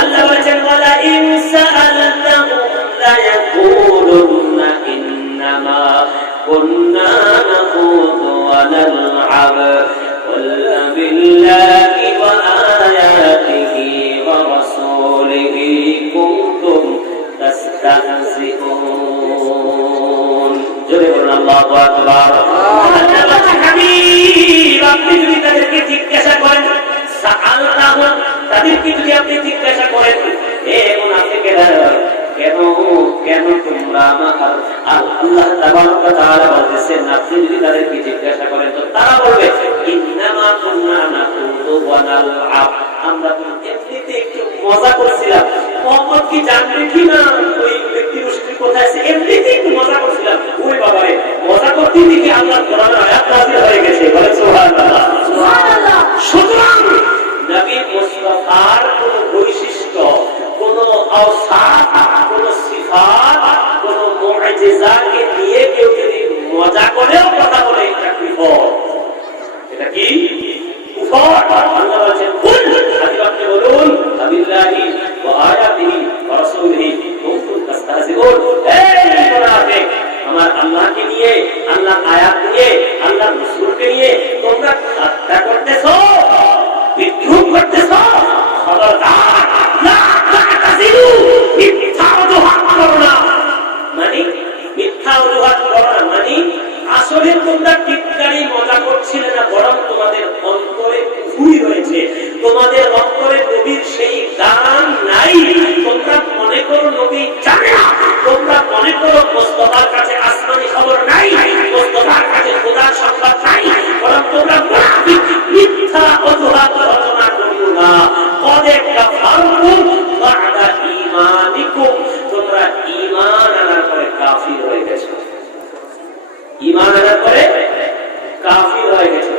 আল্লাহ বলেছেন, ওয়ালা ইন সাআলতাহুম লা ইয়াকুলুন্না ইন্নামা কুন্না নাখুযু ওয়া নাল'আব কুল বিল্লাহি ওয়া আয়াতিহি ওয়া রাসূলিহি কুনতুম তাস্তাহজিউন। জোরে বলুন আল্লাহু আকবার। হাবিব, আপনি যদি তাদেরকে জিজ্ঞাসা করেন, তাদেরকে যদি আপনি জিজ্ঞাসা করেন তোমরা আমার আল্লাহ তাবারক ওয়া তাআলা বলতেছেন আপনি যদি তাদেরকে জিজ্ঞাসা করেন তো তারা বলবে ইন্নামা কুননা নাকুতু ওয়া নালআব, আমরা তো এমনিতে একটু মজা করছিলাম। মোহাম্মদ কি জানবে কি না ওই ব্যক্তি মুশরিক কোথায় আছে, এমনিতে একটু মজা করছিলাম। ওই বাবারে মজা করতে দিকে আল্লাহ কোরআনের আয়াত নাযিল হয়ে গেছে, বলে সুবহানাল্লাহ সুবহানাল্লাহ। সুতরাং নবী মুস্তাফার কোন বৈশিষ্ট্য, কোন আওসাফ, কোন সিফাত, কোন মুআজিজাকে নিয়ে কেউ যদি মজা করেও কথা বলে এটা কুফর। এটা কি কুফর? আল্লাহ বলেন কুল, আপনি বলুন আবিল্লাহি ওয়া আয়াতিহি ওয়া রাসূলিহি কুনতুম তাস্তাহজিউন। এই মুনাফিক, আমার আল্লাহকে নিয়ে, আল্লাহর আয়াত নিয়ে, আল্লাহর রাসূলকে নিয়ে তোমরা ঠাট্টা করতেছো, বিদ্রুপ করতেছো। খবরদার, লা তা'তাযিরু, মিথ্যা অজুহাত করো না। মানে মিথ্যা অজুহাত করো না মানে আসলে তোমরা টিটকারি মজা করছিলে না, বরং তোমাদের অন্তরে কুফরি রয়েছে, তোমাদের অন্তরে নবীর সেই গান নাই। তোমরা মনে করো নবী জানে না, তোমরা মনে করো মুস্তাফার কাছে আসমানি খবর নাই, মুস্তাফার কাছে খোদার সংবাদ নাই, বরং তোমরা মুনাফিক, মিথ্যা অজুহাত রচনা করিও না। কদ কাফারতুম বা'দা ঈমানিকুম, তোমরা ঈমান আনার পরে কাফির হয়ে গেছো। ঈমান আনার পরে কাফির হয়ে গেছে।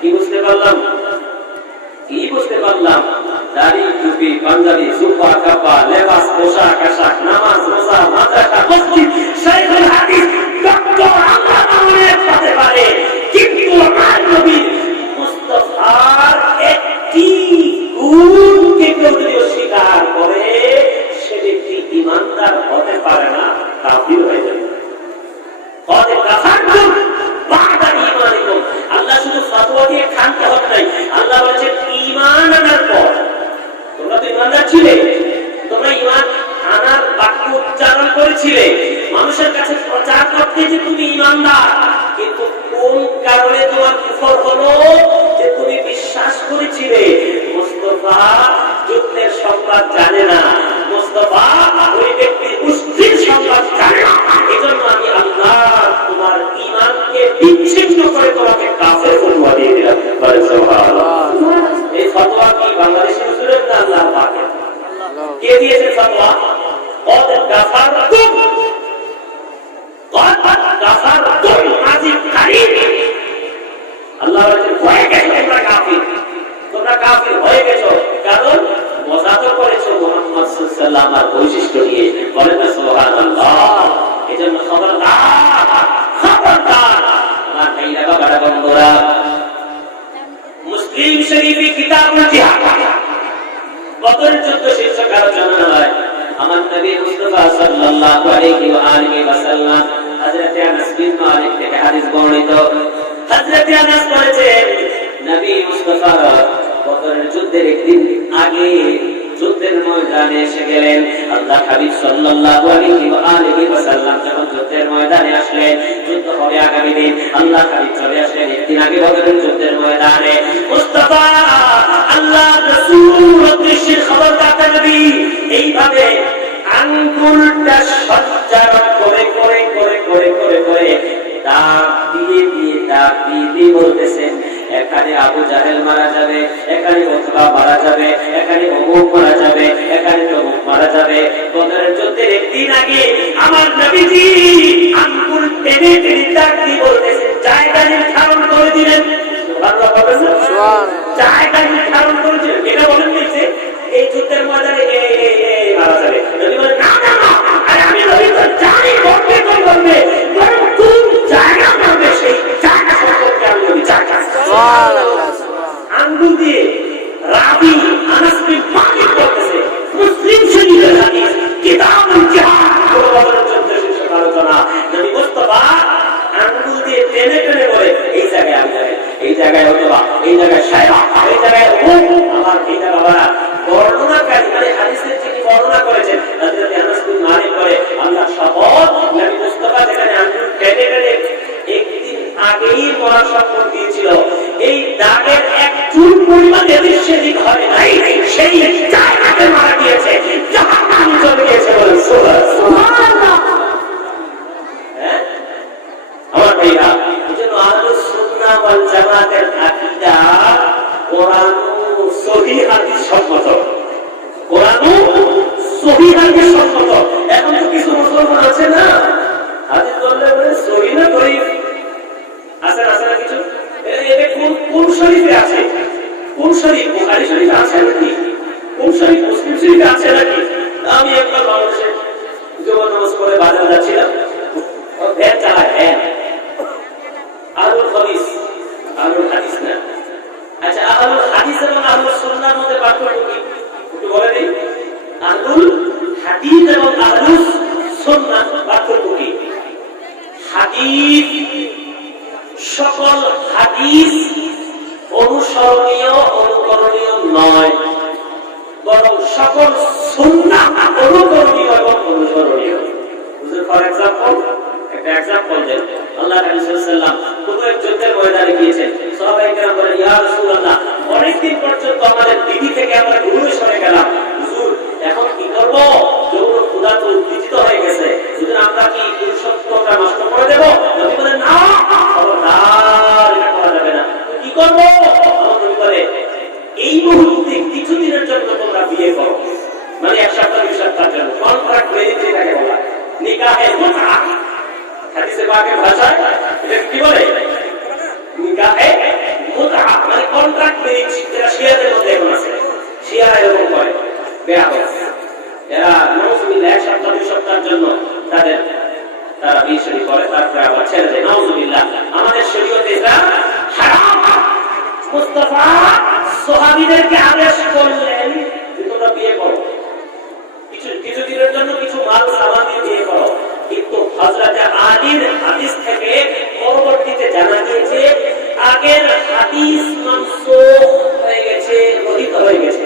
কি বুঝতে পারলাম? কি বুঝতে পারলাম? দাড়ি, টুপি, পাঞ্জাবি, সুফা, কাপা, লেবাস, পোশাক, আশাক, নামাজ, রোজা, মাদ্রাসা, মসজিদ, শাইখুল হাদিস, ডক্টর আমরা অনেক হতে পারে, কিন্তু আমার নবী মুস্তাফার একটি গুণকে কেউ যদি অস্বীকার করে সে ব্যক্তি ঈমানদার হতে পারে না, কাফির হয়ে যাবে। আল্লাহ শুধু ফতোয়া দিয়ে খানতে হবে নাই, আল্লাহ বলেছেন ঈমান আনার পর। তোমরা তো ঈমানদার ছিলে, তোমরা ঈমান আনার বাক্য উচ্চারণ করেছিলে, মানুষের কাছে প্রচার করতে যে তুমি ঈমানদার, কিন্তু কোন কারণে তোমার কুফর হলো? যে তুমি বিশ্বাস করেছিলে মুস্তাফা যুদ্ধের সংবাদ জানে না, মুস্তাফা ওই ব্যক্তির মুশরিক সংবাদ জানে না, এজন্য আমি আল্লাহ তোমার ঈমানকে বিচ্ছিন্ন করে তোমাকে কাফের ফতোয়া দিয়ে দিলাম। সুবহানাল্লাহ। এই ফতোয়া কি বাংলাদেশি হুজুরের না আল্লাহ পাকের? কে দিয়েছে ফতোয়া? কদ কাফারতুম, কদ কাফারতুম আজিব কারীম। আল্লাহ বলেন হয়ে গেছো তোমরা কাফির, তোমরা কাফির হয়ে গেছো, কারণ মজা তো করেছো মুহাম্মদ সাল্লাল্লাহু আলাইহি ওয়াসাল্লামের বৈশিষ্ট্য নিয়ে। বলেন না সুবহানাল্লাহ। এজন্য খবরদার, খবরদার আমার ভাইরা বাবারা বন্ধুরা, মুসলিম শরীফে কিতাবুল জিহাদ বদর যুদ্ধ শীর্ষক আলোচনা হয়। আমার নবী মুস্তাফা সাল্লাল্লাহু আলাইহি ওয়া আলিহি ওয়াসাল্লাম হযরত আনাস বিন মালিক থেকে হাদিস বর্ণিত। হযরত আনাস বলেছেন নবী মুস্তাফা বদর যুদ্ধের একদিন আগে যুদ্ধের ময়দানে এসে গেলেন। আল্লাহ হাবিব সাল্লাল্লাহু আলাইহি ওয়া আলিহি ওয়াসাল্লাম যখন যুদ্ধের ময়দানে আসলেন, যুদ্ধ হবে আগামী দিন, আল্লাহ হাবিব চলে আসলেন একদিন আগে বদরের যুদ্ধের ময়দানে। মুস্তাফা আল্লাহ রাসূল দৃশ্যের খবর দাতা নবী এইভাবে আঙ্গুলটা সঞ্চারণ করে করে করে করে করে করে দাগ দিয়ে দিয়ে দাগ দিয়ে দিয়ে বলতেছেন এখানে আবু জাহেল মারা যাবে, এখানে উতবা মারা যাবে, এখানে অমুক মারা যাবে, এখানে তমুক মারা যাবে। বদরের যুদ্ধের একদিন আগে আমার নবীজি আঙ্গুল টেনে টেনে দাগ দিয়ে বলতেছেন জায়গা নির্ধারণ করে দিলেন। সুবহানাল্লাহ বলেন, জায়গা নির্ধারণ করে দিলেন। এটা বলেন যে এই যুদ্ধের ময়দানে এই মারা যাবে। নবী বলেন না না না, আরে আমি নবী তো জানি বলবে তো বলবে, বরং কোন জায়গা বলবে সেই জায়গা সম্পর্কে আমি নবী জানি। সুবহানাল্লাহ। আঙ্গুল দিয়ে রাবি আনাস বিন মালিক বলতেছে মুসলিম শরীফের হাদিস কিতাবুল জিহাদ বদরের যুদ্ধ শীর্ষক আলোচনা। নবী মুস্তাফা আঙ্গুল দিয়ে টেনে টেনে বলে এই জায়গায় আমি যাই, এই জায়গায় অথবা এই জায়গায় শায়রা, এই জায়গায় আমার এই জায়গা বর্ণনাকারী মানে হাদিসের যিনি বর্ণনা করেছেন হযরত আনাস বিন মালিক বলে আল্লাহ শপথ নবী মুস্তাফা যেখানে আঙ্গুল টেনে টেনে একদিন আগেই মরার শপথ দিয়েছিল, এই দাগের এক চুল পরিমাণ এদিক সেদিক হয় নাই, সেই জায়গাতে মারা গিয়েছে, জাহান্নামে চলে গিয়েছে। বলেন সুবহানাল্লাহ। সম্মত, কোরআনও সহিহ হাদিস সম্মত। এখন তো কিছু মুসলমান আছে না, হাদিস বললে বলে সহিহ না গরীব আছে না কিছু, এটা কোন শরীফে আছে, কোন শরীফ বুখারী শরীফে আছে নাকি, কোন শরীফ মুসলিম শরীফে আছে নাকি? আমি একবার বাংলাদেশে জুমার নামাজ পড়ে বাজার যাচ্ছিলাম, ভ্যান চালায় ভ্যান, আহলুল হাদিস না। আচ্ছা, আহলুল হাদিস এবং আহলুস সুন্নাহর মধ্যে পার্থক্য কি একটু বলে দিই। আহলুল হাদিস এবং আহলুস সুন্নাহ পার্থক্য কি? হাদিস, সকল হাদিস অনুসরণীয় অনুকরণীয় নয়, বরং সকল সুন্নাহ অনুকরণীয় এবং অনুসরণীয়। ফর এক্সাম্পল, একটা এক্সাম্পল দেন, আল্লাহ রাসূল সাল্লাল্লাহু আলাইহি ওয়াসাল্লাম কোন এক যুদ্ধের ময়দানে গিয়েছেন, সাহাবায়ে কেরাম বলেন ইয়া রাসূলুল্লাহ অনেকদিন পর্যন্ত আমাদের দিদি থেকে আমরা দূরে সরে গেলাম, হুজুর এখন কি করব? যৌন ক্ষুধা তো উত্তেজিত হয়ে গেছে, সুতরাং আমরা কি পুরুষত্বটা নষ্ট করে দেব? নবী বলেন না, খবরদার, এটা করা যাবে না। কি করব? আমার নবী বলে এই মুহূর্তে কিছুদিনের জন্য তোমরা বিয়ে করো, মানে এক সপ্তাহ দুই সপ্তাহের জন্য কন্ট্রাক্ট ম্যারেজ যেটাকে বলা, নিকাহে মুতআ। হাদিসে পাকের ভাষায় এটা কি বলে? নিকাহে মুতআ, মানে কন্ট্রাক্ট ম্যারেজ, যেটা শিয়াদের মধ্যে এখন আছে। শিয়ারা এরকম করে, বেয়াদব এরা, নাউজুবিল্লাহ, এক সপ্তাহ দুই সপ্তাহের জন্য তারা বিয়ে শাদী করে, তারপরে আবার ছেড়ে দেয়। নাউজুবিল্লাহ, আমাদের শরীয়তে এটা হারাম। মুস্তাফা সাহাবীদেরকে আদেশ করলেন যে তোমরা বিয়ে করো, কিছু দিনের জন্য কিছু মাল সামান দিয়ে বিয়ে করো, কিন্তু হযরত আলীর হাদিস থেকে পরবর্তীতে জানা গিয়েছে আগের হাদিস মানসুখ হয়ে গেছে, রহিত হয়ে গেছে।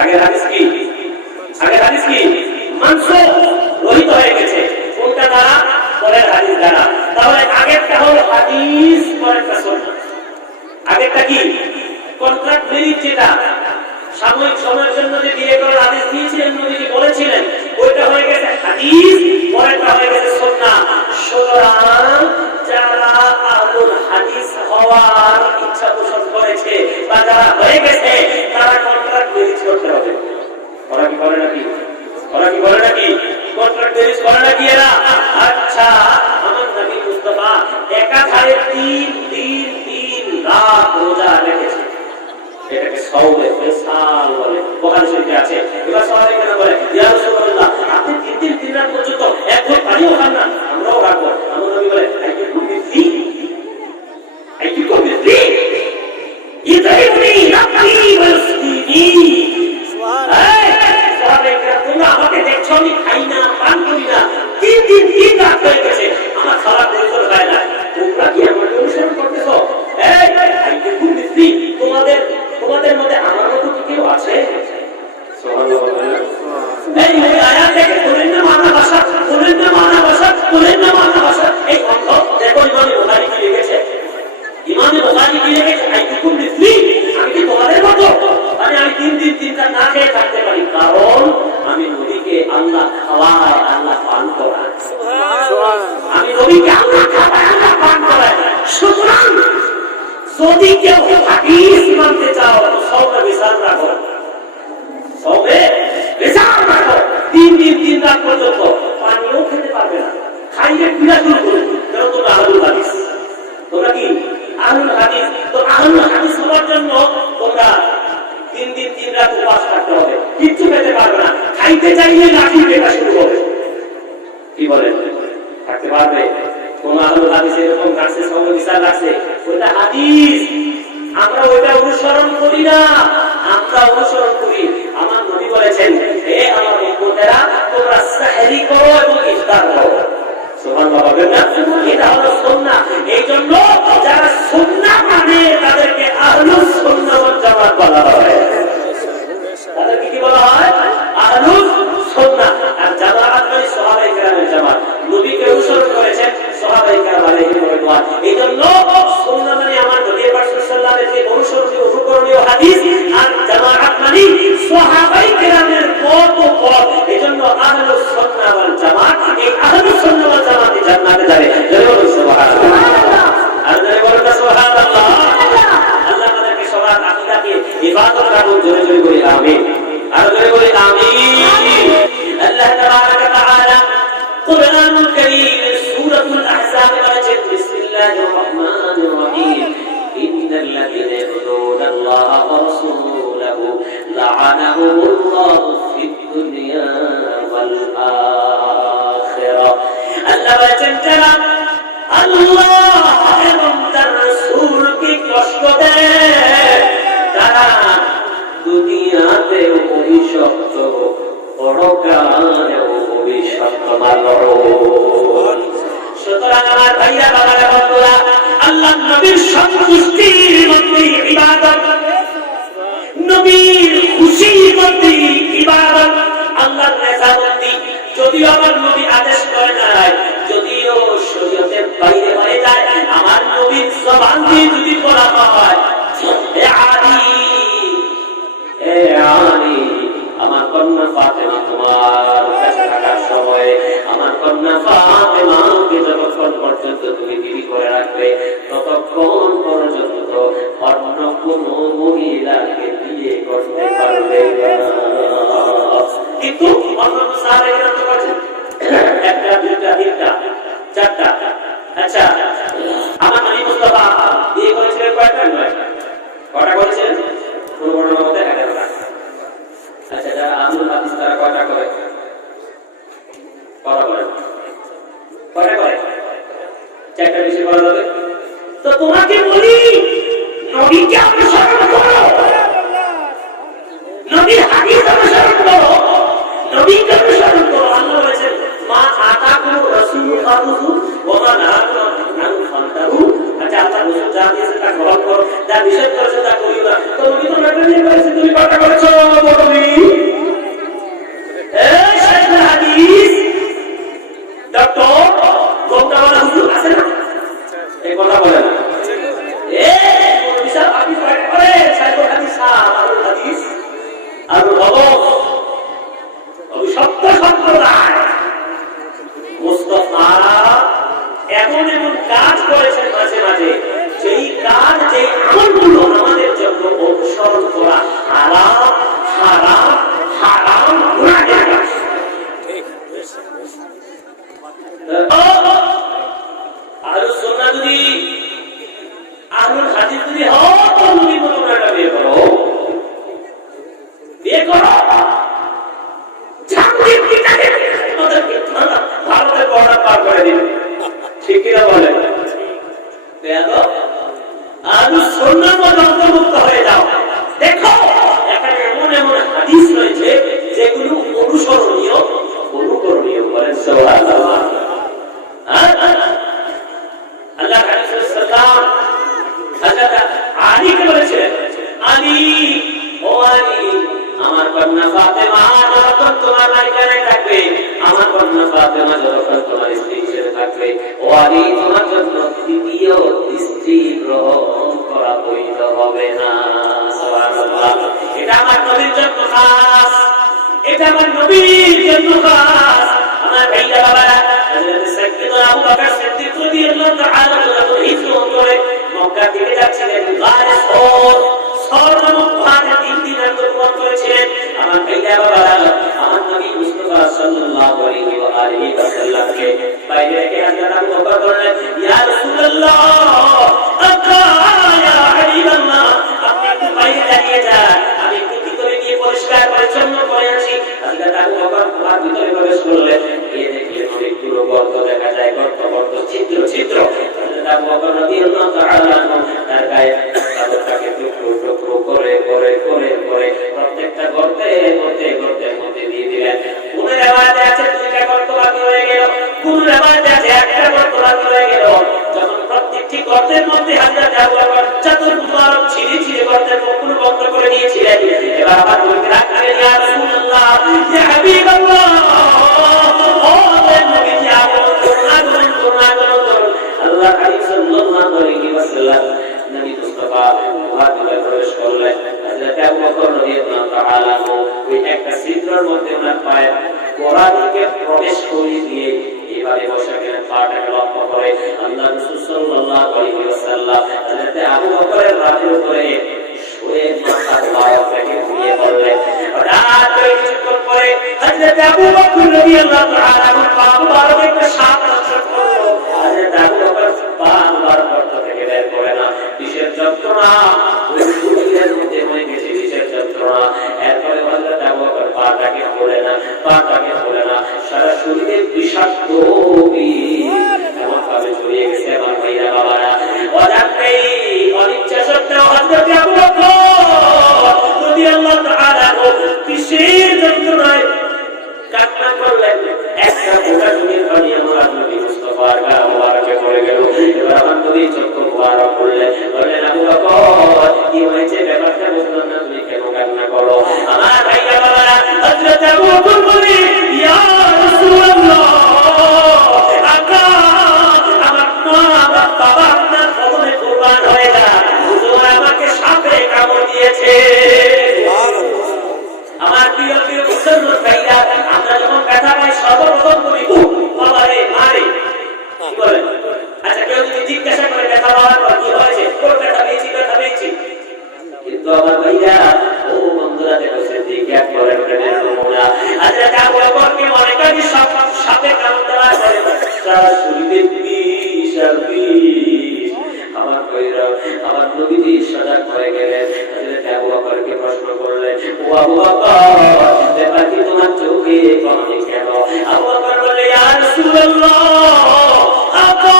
আগের হাদিস কি মানসুখ, রহিত হয়ে গেছে। কোনটা দ্বারা? পরের হাদিস দ্বারা। তাহলে আগেরটা হলো হাদিস, পরেরটা সুন্নাহ। আগেরটা কি? কন্ট্রাক্ট ম্যারেজ, যেটা সাময়িক সময়ের জন্য যে বিয়ে করার আদেশ দিয়েছিলেন, নবীজি বলেছিলেন, ওইটা হয়ে গেছে হাদিস, পরেরটা হয়ে গেছে সুন্নাহ। সুতরাং যারা আহলুল হাদিস হওয়ার ইচ্ছা পোষণ করেছে বা যারা হয়ে গেছে, তারা কন্ট্রাক্ট ম্যারেজ করতে হবে। ওরা কি করে নাকি? কন্ট্রাক্ট ম্যারেজ করে নাকি এরা? আচ্ছা, আমার নবী মুস্তাফা একাধারে 3 দিন 3 রাত রোজা রেখেছে, এটাকে সাওমে ফিসাল বলে, বুখারী শরীফে আছে। এবার সাহাবায়ে কেরাম বলে ইয়া রাসূলুল্লাহ আপনি 3 দিন 3 রাত পর্যন্ত এক ঘট পানিও খান না, আমরাও রাখবো। আমার নবী বলে আইকিকুম বিহি ইদাইনি রাব্বি ওয়াসদিনি। সাহাবায়ে কেরাম, তোমরা আমাকে দেখছো আমি খাই না, পান করি না, 3 দিন 3 রাত হয়ে গেছে, আমার খাওয়া পরিচয় হয় না, তোমরা কি আমার অনুসরণ করতেছো? আইকিকুম বিহি, তোমাদের মধ্যে আমার মতো কি কেউ আছে? এই আয়াত থেকে বলেন না মানা ভাষা, এই অর্থ দেখো ইমামে বুখারী কি লিখেছে। আইকুম বিহি, আমি কি তোমাদের মতো? মানে আমি 3 দিন 3 রাত না খেয়ে থাকতে পারি, কারণ আমি নবীকে আল্লাহ খাওয়ায়, আল্লাহ পান করায়। আমি নবীকে আল্লাহ খাওয়ায়, আল্লাহ পান করায়। সুতরাং যদি কেউ হাদিস মানতে চাও, সবে বিচার রাখো, 3 দিন 3 রাত পর্যন্ত পানিও খেতে পারবে না, খাইলে পীড়া দূর করবে, কারণ তোমরা আহলুল হাদিস। তোমরা কি আহলুল হাদিস? তো আহলুল হাদিস হওয়ার জন্য তোমরা 3 দিন 3 রাত উপবাস থাকতে হবে, কিচ্ছু খেতে পারবে না, খাইতে চাইলে লাঠি পেটা শুরু হবে। কি বলেন? থাকতে পারবে? কোন আহলুল হাদিস এরকম কাছে সবে বিচার রাখছে, ওটা হাদিস, আমরা ওইটা অনুসরণ করি না, আমরা অনুসরণ করি। আমার নবী বলেছেন, হে আমার উম্মতেরা, তোমরা সাহরি করো এবং ইফতার করো। সুবহানাল্লাহ, বলেন না? এটা হলো সুন্নাহ। এইজন্য যারা সুন্নাহ মানে তাদেরকে আহলুস সুন্নাহ ওয়াল জামাত বলা হয়। তাদেরকে কি বলা হয়? আহলুস সুন্নাহ। আর জামাত মানে সাহাবায়ে কেরামের জামাত, নবীকে অনুসরণ করেছেন সাহাবায়ে কেরাম আলাইহিম রিদওয়ান। এইজন্য সুন্নাহ মানে আমার নবী পাক সাল্লাল্লাহু আলাইহি ওয়াসাল্লামের যে অনুসরণীয় অনুকরণীয় হাদিস, আর জামাত মানে ইবাদত রাখুন। জোরে জোরে বলি আমিন, আর জোরে বলি আমিন। আল্লাহ তাবারাক ওয়া তাআলা কুরআনুল কারীম সূরাতুল আহজাব বলেছেন, বিসমিল্লাহির রহমানির রহিম, ইন্নাল্লাযীনা ইয়াকুলুনা আল্লাহা ওয়া রাসূলাহু লা'আনাহুমুল্লাহু ফিদ দুনিয়া ওয়াল আখিরাহ। আল্লাহ বলেছেন, যারা আল্লাহ এবং তার রাসূলকে কষ্ট দেয় তারা দুনিয়াতে অভিশপ্ত, পরকালেও অভিশপ্ত মালউন। সুতরাং আমার ভাইয়া বাবারা বন্ধুরা, আল্লাহ নবীর সন্তুষ্টির মধ্যে ইবাদত, নবীর খুশির মধ্যে ইবাদত, আল্লাহর রেজামন্দি। যদিও আমার নবী আদেশ করে নাই, যদিও শরীয়তের বাইরে হয়ে যায়, আমার নবীর জবান দিয়ে যদি বলা হয়, এ আলী, এ আলী, আমার কন্যা ফাতেমা তোমার কাছে থাকার সময় আমার কন্যা ফাতেমাকে যতক্ষণ পর্যন্ত তুমি বিবি করে রাখবে ততক্ষণ পর্যন্ত অন্য কোন মহিলাকে বিয়ে করতে পারবে না। কিন্তু অন্য সাহাবীরা তো করছেন একটা, দুইটা, তিনটা, চারটা। আচ্ছা, আমার নবী মুস্তাফা বিয়ে করেছিলেন কয়টা? কয়টা করেছিলেন? কোন বর্ণনার মধ্যে দেখা যাবে না। আচ্ছা, যারা আহলুল হাদিস তারা কয়টা করে? কয়টা করে? কয়টা করে? চারটা বেশি করা যাবে? তো তোমাকে বলি, নবীকে অনুসরণ করো, নবীর হাদিস অনুসরণ করো, নবীকে অনুসরণ করো। আল্লাহ বলেছেন, মা আতাকুম রাসূলুহু ফাখুযু ওয়া মা নাহাকুম আনহু ফান্তাহু। আচ্ছা, আল্লাহ রাসূল যা দিয়েছেন তা গ্রহণ করো, যা নিষেধ করেছেন তা করিও না। তো নবী তো নাটক নিয়ে করেছেন, তুমি কয়টা করেছো? নবী এই শাইখুল হাদিস ডক্টর গোমটাওয়ালা হুজুর আছে না, এই কথা বলে না। এই নবী সাহেব আপনি কয়টা করে? শাইখুল হাদিস সাহেব, আলুল হাদিস, আলুল হদস, সত্য সম্প্রদায় মুস্তাফা এমন এমন কাজ করেছেন মাঝে মাঝে, যেই কাজ, যেই আমলগুলো আমাদের জন্য অনুসরণ করা হারাম, হারাম, হারাম, গুনাহের কাজ। আহলুস সুন্নাহ যদি, আহলুল হাদিস যদি হও, তো নবী বলুন একটা বিয়ে করো, বিয়ে করো। ভারতের বর্ডার পার করে দিবে, ঠিক কিনা বলেন? আহলুস সুন্নাহর মধ্যে অন্তর্ভুক্ত হয়ে যাও। দেখো এখানে এমন এমন হাদিস রয়েছে যেগুলো অনুসরণীয়, অনুকরণীয়। বলেন সুবহানাল্লাহ। আল্লাহ রাসূল সাল্লাল্লাহু হযরত আলীকে বলেছিলেন, আলী, ও আলী, আমার কন্যা ফাতেমা যতক্ষণ তোমার মালিকানায় থাকবে, আমার কন্যা ফাতেমা যতক্ষণ তোমার স্ত্রী হিসেবে থাকবে, ও আলী, তোমার জন্য দ্বিতীয় স্ত্রী গ্রহণ করা বৈধ হবে না। সুবহানাল্লাহ। এটা আমার নবীর জন্য খাস, এটা আমার নবীর জন্য খাস। আমার ভাইরা বাবারা, হযরত সাইয়্যিদুনা আবু বকর সিদ্দিক রাদিয়াল্লাহু তাআলা যখন হিজরত করে মক্কা থেকে যাচ্ছিলেন, গায়ে সর্বমুখে 3 দিন আন্তর্ভুক্ত করেছিলেন। আমার ভাইরা বাবারা, আমার নবী মুস্তাফা সাল্লাল্লাহু আলাইহি ওয়া আলিহি ওয়াসাল্লামকে বাইরে রেখে হযরত আবু বকর বললেন, ইয়া রাসূলুল্লাহ, আকা ইয়া হাবিবাল্লাহ, আপনি একটু বাইরে দাঁড়িয়ে যান, আমি একটু ভিতরে গিয়ে পরিষ্কার পরিচ্ছন্ন করে আসি। হযরত আবু বকর ঘর ভিতরে প্রবেশ করলেন, গিয়ে দেখলেন অনেকগুলো গর্ত দেখা যায়, গর্ত গর্ত, ছিদ্র ছিদ্র। হযরত আবু বকর রাদিয়াল্লাহু তাআলা তার গায়ে চাদরটাকে টুকরো টুকরো করে করে করে করে প্রত্যেকটা গর্তের মধ্যে গর্তের মধ্যে দিয়ে দিলেন। কোন রিওয়ায়াতে আছে 2টা গর্ত বাকি হয়ে গেল, কোন রিওয়ায়াতে আছে 1টা গর্ত বাকি হয়ে গেল। যখন প্রত্যেকটি গর্তের মধ্যে হযরত আবু বকর চাদর মুবারক ছিঁড়ে ছিঁড়ে গর্তের মুখগুলো বন্ধ করে করে হযরত আবু বকর রাদিয়াল্লাহু তাআলা পা মুবারক একটা সাপ দর্শন করলো। হযরত আবু বকর পা মুবারক গর্ত থেকে বের করে না, কিসের যন্ত্রণা, ওই শরীরের মধ্যে হয়ে গেছে কিসের যন্ত্রণা। এরপরে হযরত আবু বকর পাটাকে খোলে না, পাটাকে খোলে না, সারা শরীরে বিষাক্ত এমন ভাবে ছড়িয়ে গেছে আমার ভাইরা বাবারা। অজান্তেই অনিচ্ছা সত্ত্বেও হযরত আবু বকর রাদিয়াল্লাহু তাআলা কিসের যন্ত্রণায় কান্না করলেন। একটা ফোঁটা চোখের পানি আমার নবী মুস্তাফার গায়ে মোবারকে পড়ে গেল। এবার আমার নবী চক্ষু মোবারক করলেন, বললেন আবু বকর কি হয়েছে, ব্যাপারটা বুঝলাম না, তুমি কেন কান্না করো? আমার ভাইয়া বাবারা, হযরত আবু বকর বলে, ইয়া রাসূলুল্লাহ, আকা আমার মা আমার বাবা আপনার কদমে কুরবান হয়ে যায়, হুজুর আমাকে সাপে কামড় দিয়েছে। আমার প্রিয় প্রিয় মুসলমান ভাইরা, আমরা যখন ব্যথা পাই সর্বপ্রথম বলি বাবারে মারে, কি বলেন? আচ্ছা, কেউ যদি জিজ্ঞাসা করে ব্যথা পাওয়ার পর কি হয়েছে, কোন ব্যথা পেয়েছি, ব্যথা পেয়েছি। কিন্তু আমার ভাইরা, ও বন্ধুরা, দেখো সিদ্দিক আকবরের প্রেমের নমুনা। আচ্ছা, আবু বকরকে অনেকই সাপে কামড় দেওয়ার পরে তার শরীরে বিষ আর বিষ। আমার ভাইরা, আমার নবীজি সজাগ হয়ে গেলেন। আবু বকরকে প্রশ্ন করলেন, ও আবু বকর, ব্যাপার কি তোমার চোখে পানি কেন? আবু বকর বললেন, ইয়া রাসূলুল্লাহ, আপা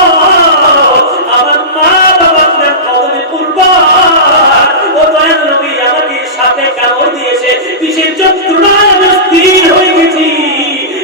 আমার মা বাবা আপনার কদমে কুরবান, ও দয়াল নবী আমাকে সাপে কামড় দিয়েছে, কিসের যন্ত্রণায় আমি অস্থির হয়ে গেছি।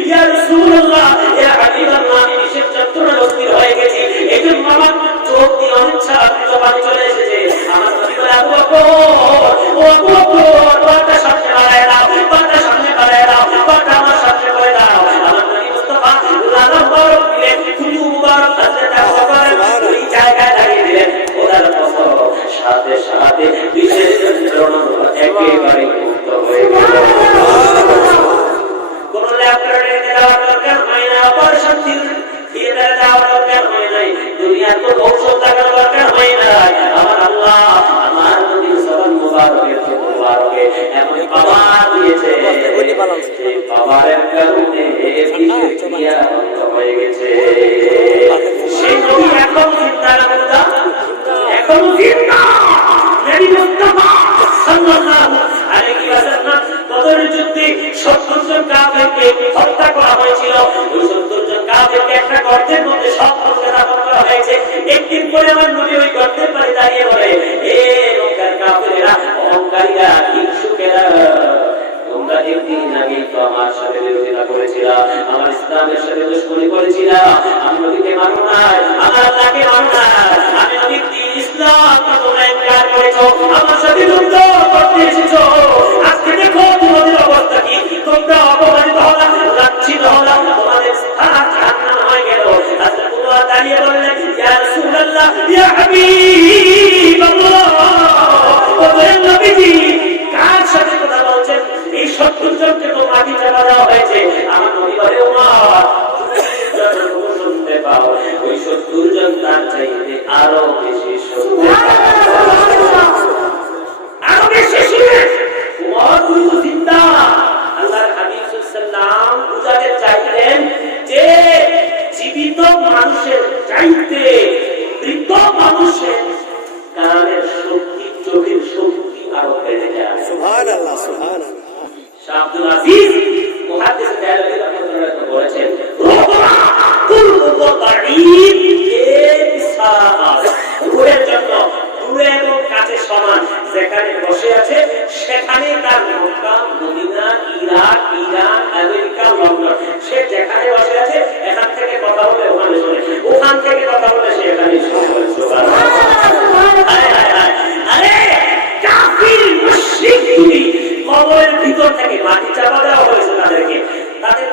ইয়া রাসূলুল্লাহ, ইয়া হাবিবাল্লাহ, আমি কিসের যন্ত্রণায় অস্থির হয়ে গেছি, এই জন্য আমার চোখ দিয়ে অনিচ্ছা পানি চলে এসেছে। আমার নবী বলে, আবু বকর, ও আবু বকর, বাটা সামনে বাড়ায় দাও, বাটা সামনে বাড়ায় দাও, বাটা আমার সামনে করে দাও। আমার নবী মুস্তাফা লালা মুবারক দিলেন, কুলু মুবারক হযরত আবু বকর ওই জায়গায় দাঁড়িয়ে দিলেন। খোদার কসম, সাথে সাথে বিশেষ যন্ত্রণা একেবারে মুক্ত হয়ে গেল। কোন ল্যাবরেটরিতে যাওয়ার দরকার হয় না, অপারেশন থিয়েটারে যাওয়ার দরকার হয় নাই, দুনিয়ার কোন ঔষধ লাগানোর দরকার হয় না। আমার আল্লাহ আমার নবীর জবান মুবারকের মুবারকে এমন পাওয়ার দিয়েছে, এই পাওয়ারের কারণে বিশেষ ক্রিয়া বন্ধ হয়ে গেছে। সেই নবী এখন জিন্দা না মুর্দা? এখন জিন্দা। নবী মুস্তাফা সাল্লাল্লাহু আলাইহি ওয়াসাল্লাম বদরের যুদ্ধে 70 জন কাফেরকে হত্যা করা হয়েছিল। ওই 70 জন কাফেরকে একটা গর্তের মধ্যে সব করে দাফন করা হয়েছে। একদিন পরে আমার নবী ওই গর্তের পাশে দাঁড়িয়ে বলে, এ মক্কার কাফেরেরা, অহংকারীরা, হিংসুকেরা, তোমরা একদিন আগেই তো আমার সাথে বিরোধিতা করেছিলা, আমার ইসলামের সাথে দুশমনি করেছিলা, আমি নবীকে মানো নাই, আমার আল্লাহকে মানো নাই, আমি নবীর দ্বীন ইসলাম তোমরা ইনকার করেছো, আমার সাথে যুদ্ধ করতে এসেছো। আজকে দেখো তোমাদের অবস্থা কি, তোমরা অপমানিত হলা, লাঞ্ছিত হলা, তোমাদের স্থান জাহান্নাম হয়ে গেল। আজকে তোমরা দাঁড়িয়ে বললেন, ইয়া রাসূলুল্লাহ, ইয়া হাবিবাল্লাহ, ও দয়াল নবীজি, কার সাথে কথা বলছেন? এই 70 জনকে তো মাটি চাপা দেওয়া হয়েছে। আমার নবী বলে, ওমর, তুমি শুনতে পাও, ওই 70 জন তার চাইতে আরো বেশি শুনতে আরো বেশি শুনে। ওমর, তুমি তো জিন্দা। আল্লাহর হাবিব সাল্লাল্লাহু আলাইহি ওয়াসাল্লাম বুঝাতে চাইলেন যে জীবিত মানুষের চাইতে মৃত মানুষের কানের শক্তি, চোখের শক্তি আরো বেড়ে যায়। সুবহানাল্লাহ, সুবহানাল্লাহ। শাহ আব্দুল আজিজ মুহাদ্দিস দেহলভী রাহমাতুল্লাহ বলেছেন, রুহুরা কুল্লু তাঈব ইসাআস, রুহের জন্য দূরে এবং কাছে সমান, যেখানে বসে আছে সেখানে তার Mecca, Medina, Iraq, Iran, America, London, সে যেখানে বসে আছে এখান থেকে কথা বলে ওখানে শুনে, ওখান থেকে কথা বলে সে এখানে শুনে। সুবহানাল্লাহ। আরে কাফির মুশরিক যদি কবরের ভিতর থেকে মাটি চাপা দেওয়া হয়েছে তাদেরকে, তাদের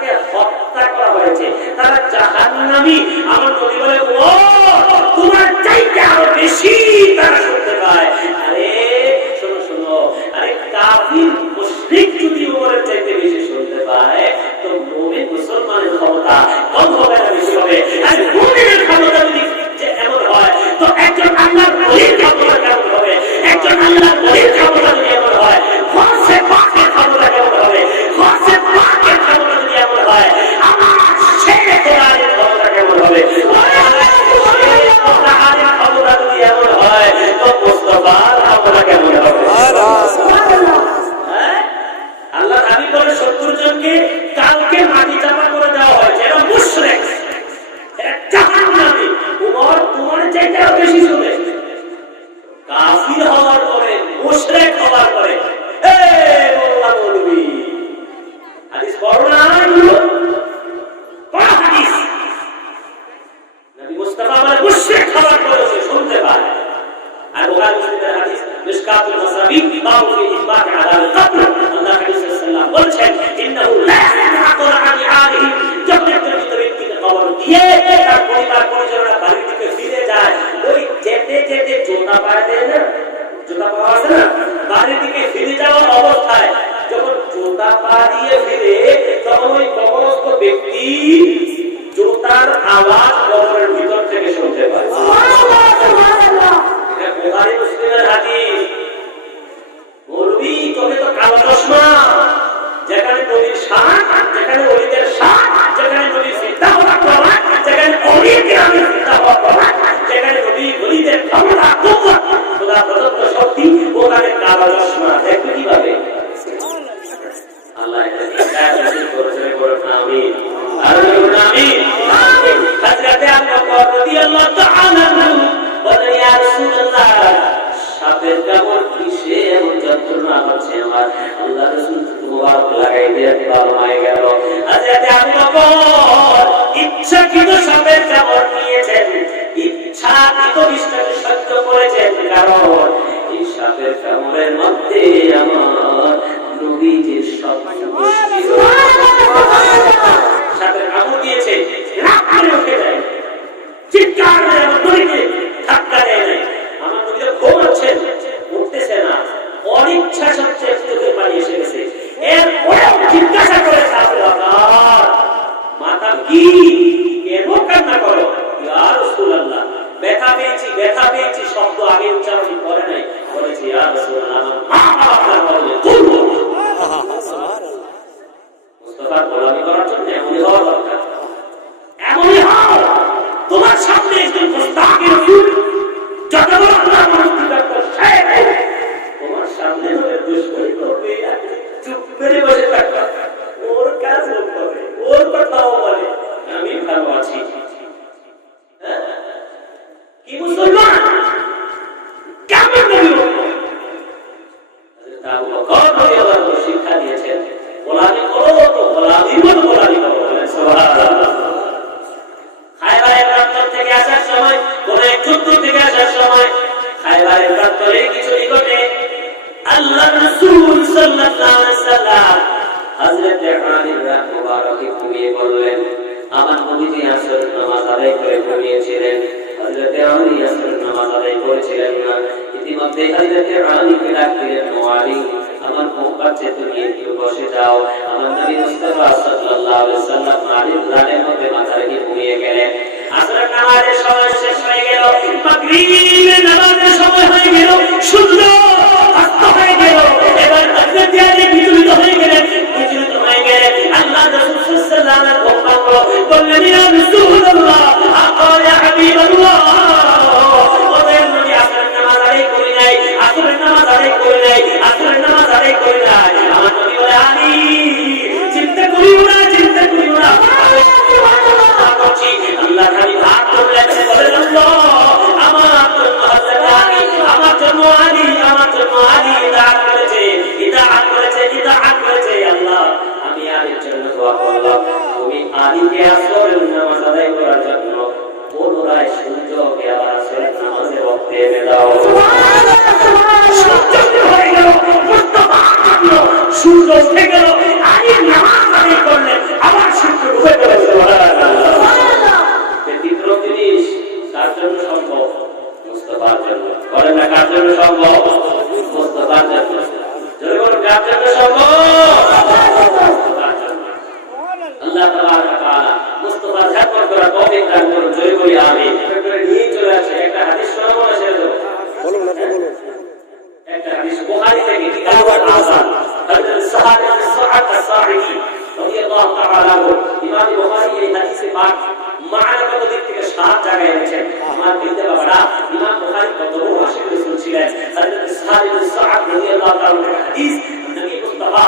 পায়ে দেয় না, জুতা পা আছে না, বাড়ির দিকে ফিরে যাওয়ার অবস্থায় যখন জুতা পা দিয়ে ফিরে, তখন ওই কবরস্থ ব্যক্তি জুতার আওয়াজ কবরের ভিতর থেকে শুনতে পায়। এটা বুখারী মুসলিমের হাদিস। মৌলভী তোকে তো কালো চশমা, যেখানে নবীর শান, যেখানে ওলিদের শান, যেখানে নবীর চিন্তা হওয়া প্রমাণ, যেখানে অলিদের চিন্তা হওয়া প্রমাণ, যেখানে নবী ওলিদের ক্ষমতা কুওয়াত খোদা প্রদত্ত শক্তি, ওখানে কালো চশমা দেখবে কিভাবে? আল্লাহ এটা নিশ্চয় করেছেন, বলেন আমিন। আর বলুন আমিন। হযরত আবু বকর রাদিয়াল্লাহু তাআলা আনহু বলেন, ইয়া রাসূলুল্লাহ, সাপের কামড় কিসে এমন যন্ত্রণা হচ্ছে আমার? আল্লাহ রাসূল মুবারক লাগাই দিয়ে ভালো হয়ে গেল। হযরত আবু বকর ইচ্ছাকৃত সাপের কামড় নিয়েছেন, ইচ্ছাকৃত বিষটাকে সহ্য করেছেন, কারণ এই সাপের কামড়ের মধ্যে আমার নবীজির শব্দ সাপের কামড় দিয়েছে, রাগ করে উঠে যায়, চিৎকার করে আমার নবীকে ধাক্কা দেয় নাই। আমার নবীকে ঘুমাচ্ছেন, উঠতেছে না, অনিচ্ছা সত্ত্বে চোখের পানি এসে গেছে। এরপরেও জিজ্ঞাসা করে মাতা কি, কেন কান্না করো? ইয়া রাসূলুল্লাহ, ব্যথা পেয়েছি, ব্যথা পেয়েছি শব্দ আগে উচ্চারণ করে নাই, বলেছি ইয়া রাসূলুল্লাহ, আমার মুস্তাফার গোলামি করার জন্য এমনই হওয়া দরকার। এমনই হও, তোমার সামনে একজন মুস্তাফির রাসূল, যত বড় আল্লাহর মানুষ ডাক্তার সাহেব, তোমার সামনে হলে দুশমনি করবে, চুপ করে বসে থাকবে, ওর কাজ ও করে, ওর কথাও বলে, আমি ভালো আছি। কি মুসলমান, কেমন নবী হলো? আবু বকর রাদিয়াল্লাহু আনহু শিক্ষা দিয়েছেন, গোলামি করো তো গোলামি করো, গোলামি করো, বলেন সুবহানাল্লাহ। খায়বারের প্রান্তর থেকে আসার সময়, কোন এক যুদ্ধ থেকে আসার সময়, খায়বারের প্রান্তরে কিছু নিকটে আল্লাহর রাসূল সাল্লাল্লাহু আলাইহি সাল্লাম হযরত আলীর রাত মুবারকে ঘুমিয়ে পড়লেন। আমার নবীজি আসরের নামাজ আদায় করে ঘুমিয়েছিলেন, হযরত আলী আসরের নামাজ আদায় করেছিলেন না। ইতিমধ্যে হযরত আলীকে ডাক দিলেন, ও আলী, আমার ঘুম পাচ্ছে, তুমি একটু বসে যাও। আমার নবী মুস্তাফা সাল্লাল্লাহু আলাইহি সাল্লাম আলীর রানের মধ্যে মাথা রেখে ঘুমিয়ে গেলেন। আসরের নামাজের সময় শেষ হয়ে গেল, মাগরিবের নামাজের সময় হয়ে গেল, সূর্য অস্ত হয়ে গেল। এবার হযরত আলী বিচলিত হয়ে গেলেন, বিচলিত হয়ে গেলেন। আল্লাহ রাসূল সাল্লাল্লাহু আলাইহি ওয়াসাল্লাম বললেন, ইয়া রাসূলুল্লাহ, আকা ইয়া হাবিবাল্লাহ, ওদের নবী আসরের নামাজ আদায় করে নাই, আসরের নামাজ আদায় করে নাই, আসরের নামাজ আদায় করে নাই। আমার নবী বলে, আলী, চিন্তা করিও না, চিন্তা করিও না, আল্লাহ খালি ভাগ করলেন, বলেন আল্লাহ, আমার জন্য হযরত আলী, আমার জন্য আলী, আমার জন্য আলী ইতাআত করেছে, ইতাআত করেছে, ইতাআত করেছে। আল্লাহ, আমি আলীর জন্য দোয়া করলাম, তুমি আলীকে আসরের নামাজ আদায় করার জন্য পুনরায় সূর্যকে আবার আসরের নামাজের ওয়াক্তে এনে দাও। সূর্য হয়ে গেল, মুস্তাফা আসলো, সূর্য উঠে গেল, আলী নামাজ আদায় করলেন, আবার সূর্য ডুবে গেল। সুবহানাল্লাহ। ব্যতিক্রম জিনিস কার জন্য সম্ভব? মুস্তাফার জন্য। বলেন না, কার জন্য সম্ভব? মুস্তাফার জন্য। যদি বলেন কার জন্য সম্ভব? মুস্তাফার জন্য। আল্লাহ তাবারক ওয়া তাআলা মুস্তাফার খেদমত করার তৌফিক দান করুন। জয় বলি আমিন। করে নিয়ে চলে আসে একটা হাদিস শোনাবো না, ছেড়ে দেবো? বলুন না, বলুন। একটা হাদিস বুখারী থেকে, কিতাবুল আযান, হযরত সাহাবী সাআদ আস-সাঈদী রাদিয়াল্লাহু তাআলা আনহু, ইমাম বুখারী এই হাদিসে পাক মা'রিফাত দিক থেকে 7 জায়গায় এনেছেন। আমার দিতে বাবারা, ইমাম বুখারী কত বড় আশিক রাসূল ছিলেন। হযরত সাহাবী সাআদ রাদিয়াল্লাহু তাআলা আনহু হাদিস, নবী মুস্তাফা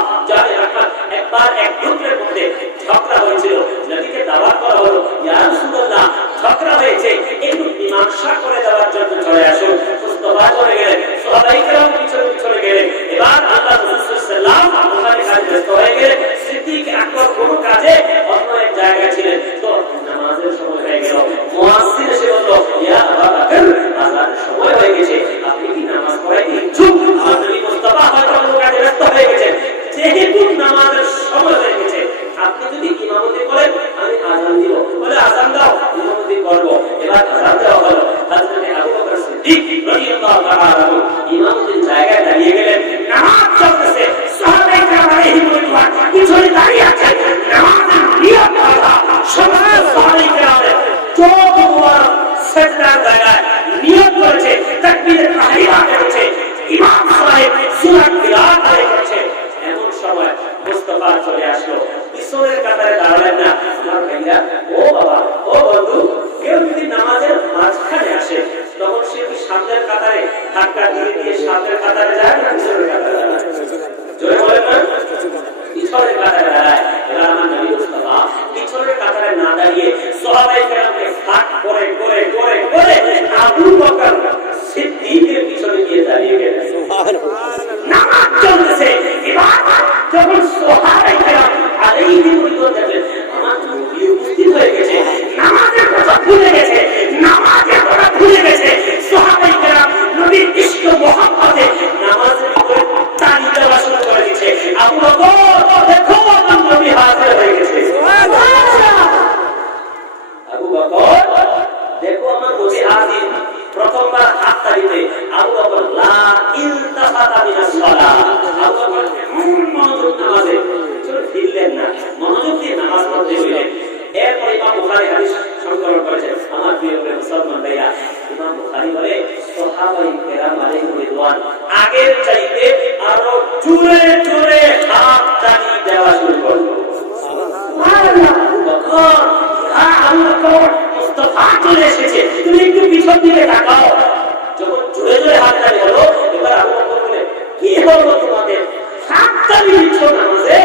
আজানি দিচ্ছ নামাজে?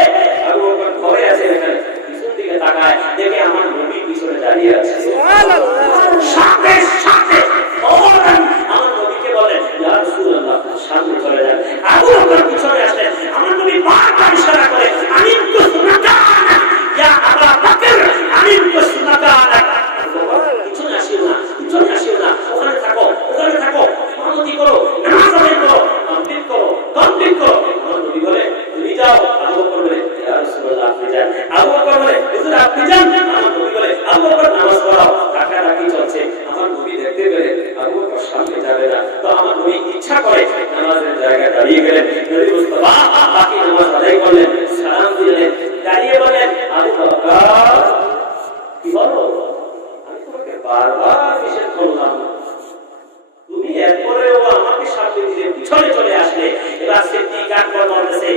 আবু বকর ঘরে আছে, এখানে পিছন দিকে তাকায়, দেখে আমার নবী পিছনে দাঁড়িয়ে আছে। সাথে সাথে ফৌরান আমার নবীকে বলেন, ইয়া রাসূলুল্লাহ, সামনে চলে যান। আবু বকর পিছনে আসলেন, আমার নবী বারবার ইশারা করে, আনিমতু সুন্নাতানা ইয়া আবু বকর, আনিমতু সুন্নাতানা। পিছনে আসিও না, পিছনে আসিও না, ওখানে থাকো, ওখানে থাকো, ইমামতি করো, নামাজ আদায় করো, কমপ্লিট করো, কমপ্লিট করো। আমার নবী বলে, তুমি যাও। আবু বকর বলে, ইয়া রাসূলুল্লাহ, আপনি যান। আবু বকর বলে, হুজুর আপনি যান। আমার নবী বলে, আবু বকর নামাজ পড়াও। ডাকাডাকি চলছে। আমার নবী দেখতে পেলে আবু বকর সামনে যাবে না, তো আমার নবী ইচ্ছা করে নামাজের জায়গায় দাঁড়িয়ে গেলেন। নবী মুস্তাফা বাকি নামাজ আদায় করলেন, সালাম দিলেন, দাঁড়িয়ে বললেন, আবু বকর কি বলো? আমি তোমাকে বারবার নিষেধ করলাম, তুমি এরপরেও আমাকে সামনে দিয়ে পিছনে চলে আসলে। এবার সিদ্দিক আকবর বলতেছে,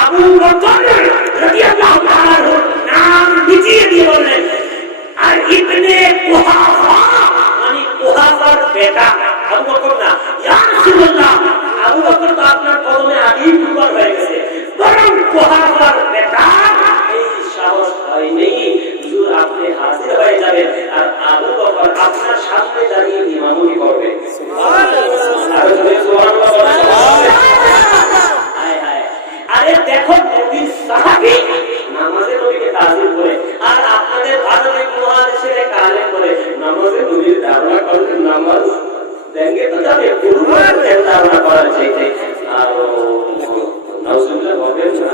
আবু বকর রাদিয়াল্লাহু তাআলা নাম মিটিয়ে দিয়ে বললেন, আর ইবনে কুহাফা মানে কুহাফার বেটা। আবু বকর না, ইয়া রাসূলুল্লাহ, আবু বকর তো আপনার কদমে আগেই কুরবান হয়ে গেছে, বরং কুহাফার বেটা এই সাহস হয় নেই, হুজুর আপনি হাজির হয়ে যাবেন আর আবু বকর আপনার সামনে দাঁড়িয়ে ইমামতি করবে। আরে দেখো, নবীর সাহাবী নামাজে নবীকে তাজিম করে, আর আপনাদের ভারতের মহাদেশের এক আলেম করে নামাজে নবীর ধারণা করেন। নামাজ ব্যাংকে তো যাবে, গুরুদের ধারণা করা চাইতে আর নাউজুবিল্লাহ বলবেন না।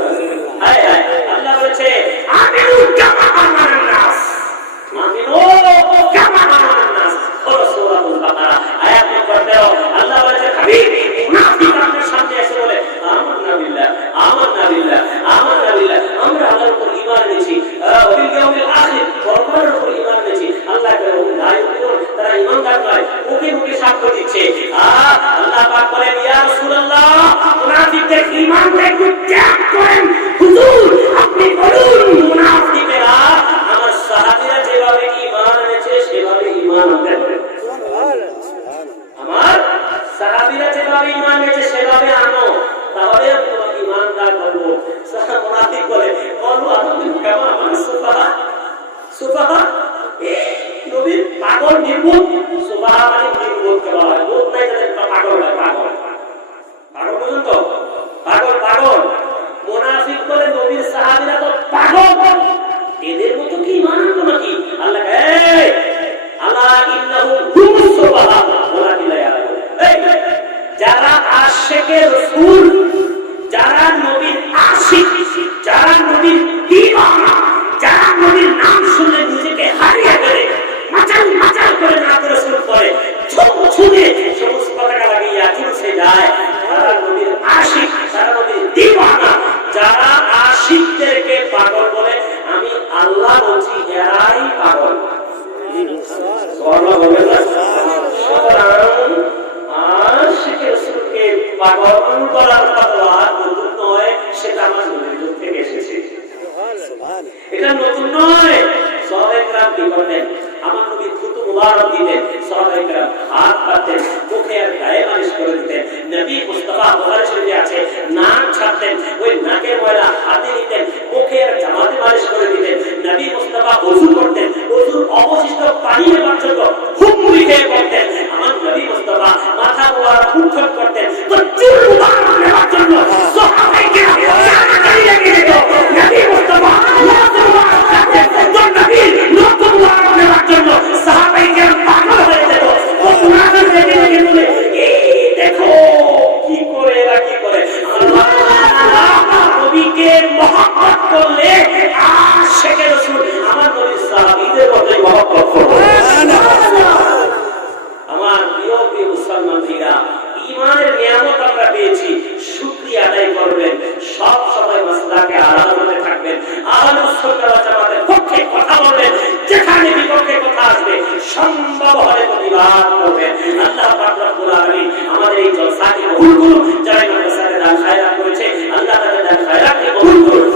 হায় হায়, আল্লাহ বলেছে, আমিনু কামা আমানান নাস, আমিনু কামা আমানান নাস। সূরাতুল বাকারা আয়াত নম্বর 13। আল্লাহ বলেছে, হাবিব মুনাফিক আপনার সামনে এসে বলে, আমান্না বিল্লাহ, আমান্না বিল্লাহ, আমান্না বিল্লাহ, আমরা আল্লাহর উপর ঈমান এনেছি, ওয়াল ইয়াউমিল আখির, পরকালের উপর ঈমান এনেছি। আল্লাহ বলেন, তারা ঈমানদার নয়, মুখে মুখে সাক্ষ্য দিচ্ছে। আল্লাহ পাক বলেন, ইয়া রাসূলুল্লাহ, মুনাফিকদের ঈমানটা একটু ত্যাগ করেন। হুজুর আপনি বলুন, মুনাফিকেরা আমার সাহাবীরা যেভাবে ঈমান এনেছে সেভাবে ঈমান আনতে পারে। আমার সাহাবীরা যেভাবে ঈমান এনেছে সেভাবে আনো, তাহলে আমি তোমাকে ঈমানদার করব। মুনাফিক বলে, বলো আপনি কেমন আমার সুফাহা, সুফাহা নবীর পাগল নির্বোধ। সুফাহা মানে নির্বোধ বলা হয়, বোধ নাই যাদের পাগল হয়, পাগল পাগল বুঝুন তো, পাগল পাগল। মুনাফিক বলে নবীর সাহাবীরা তো পাগল, এদের মতো কি ঈমান আনতো নাকি? আল্লাহ আল্লাহ ইন্নাহু হুমুস সুফাহা ওয়ালাকিন লা ইয়ালামুন। যারা আশিকে রাসূল, যারা নবীর আশিক, যারা নবীর দিওয়ানা, যারা নবীর নাম শুনলে নিজেকে হারিয়ে ফেলে, মাচাল মাচাল করে নাম রাসূল করে, ছোট ছুঁয়ে সবুজ পতাকা লাগিয়ে জুলুসে যায়, তারা নবীর আশিক, তারা নবীর দিওয়ানা। যারা আশিকদেরকে পাগল বলে, আমি আল্লাহ বলছি এরাই পাগল। আশিকে রাসূলকে পাগল করার ফতোয়া নতুন নয়, সেটা আমার নবীর যুগ থেকে এসেছে, এটা নতুন নয়। সাহাবায়ে কেরাম কি করতেন? আমার নবী থুতু মুবারক দিতেন, সাহাবায়ে কেরাম হাত পাতেন, মুখে আর গায়ে মালিশ করে দিতেন। নবী মুস্তাফা বুখারী শরীফে আছে, নাক ছাড়তেন, ওই নাকের ময়লা হাতে নিতেন, মুখে আর জামাতে মালিশ করে দিতেন। নবী মুস্তাফা ওযু করতেন, ওযুর অবশিষ্ট পানি নেবার জন্য খুব মুখে করতেন। আমার নবী মুস্তাফা মাথা মুবারক মুখন করতেন, তো চুল মুবারক নেবার জন্য সাহাবায়ে কেরাম জানাজানি লেগে যেত। নবী মুস্তাফা নতুন মুবারক রাখতেন, তো নবী নতুন মুবারক নেবার জন্য সাহাবায়ে কেরাম পাগল হয়ে যেত। ও মুনাফিক লেগে লেগে বলে, এই দেখো কি করে এরা কি করে। আল্লাহ নবীকে মহব্বত করলে আশিকে রাসূল আমার নবীর সাহাবীদের মতোই মহব্বত করবে। আমার প্রিয় প্রিয় মুসলমান ভাইরা, ঈমানের নিয়ামত আমরা পেয়েছি, শুকরিয়া আদায় করবেন, সব সময় মাসলাকে আলাদা থাকবেন, আহলুস সুন্নাহ ওয়াল জামাতের পক্ষে কথা বলবেন, যেখানে বিপক্ষে কথা আসবে সম্ভব হলে প্রতিবাদ করবেন। আল্লাহ পাক রব্বুল আলামিন আমাদের এই জলসাকে কবুল করুন।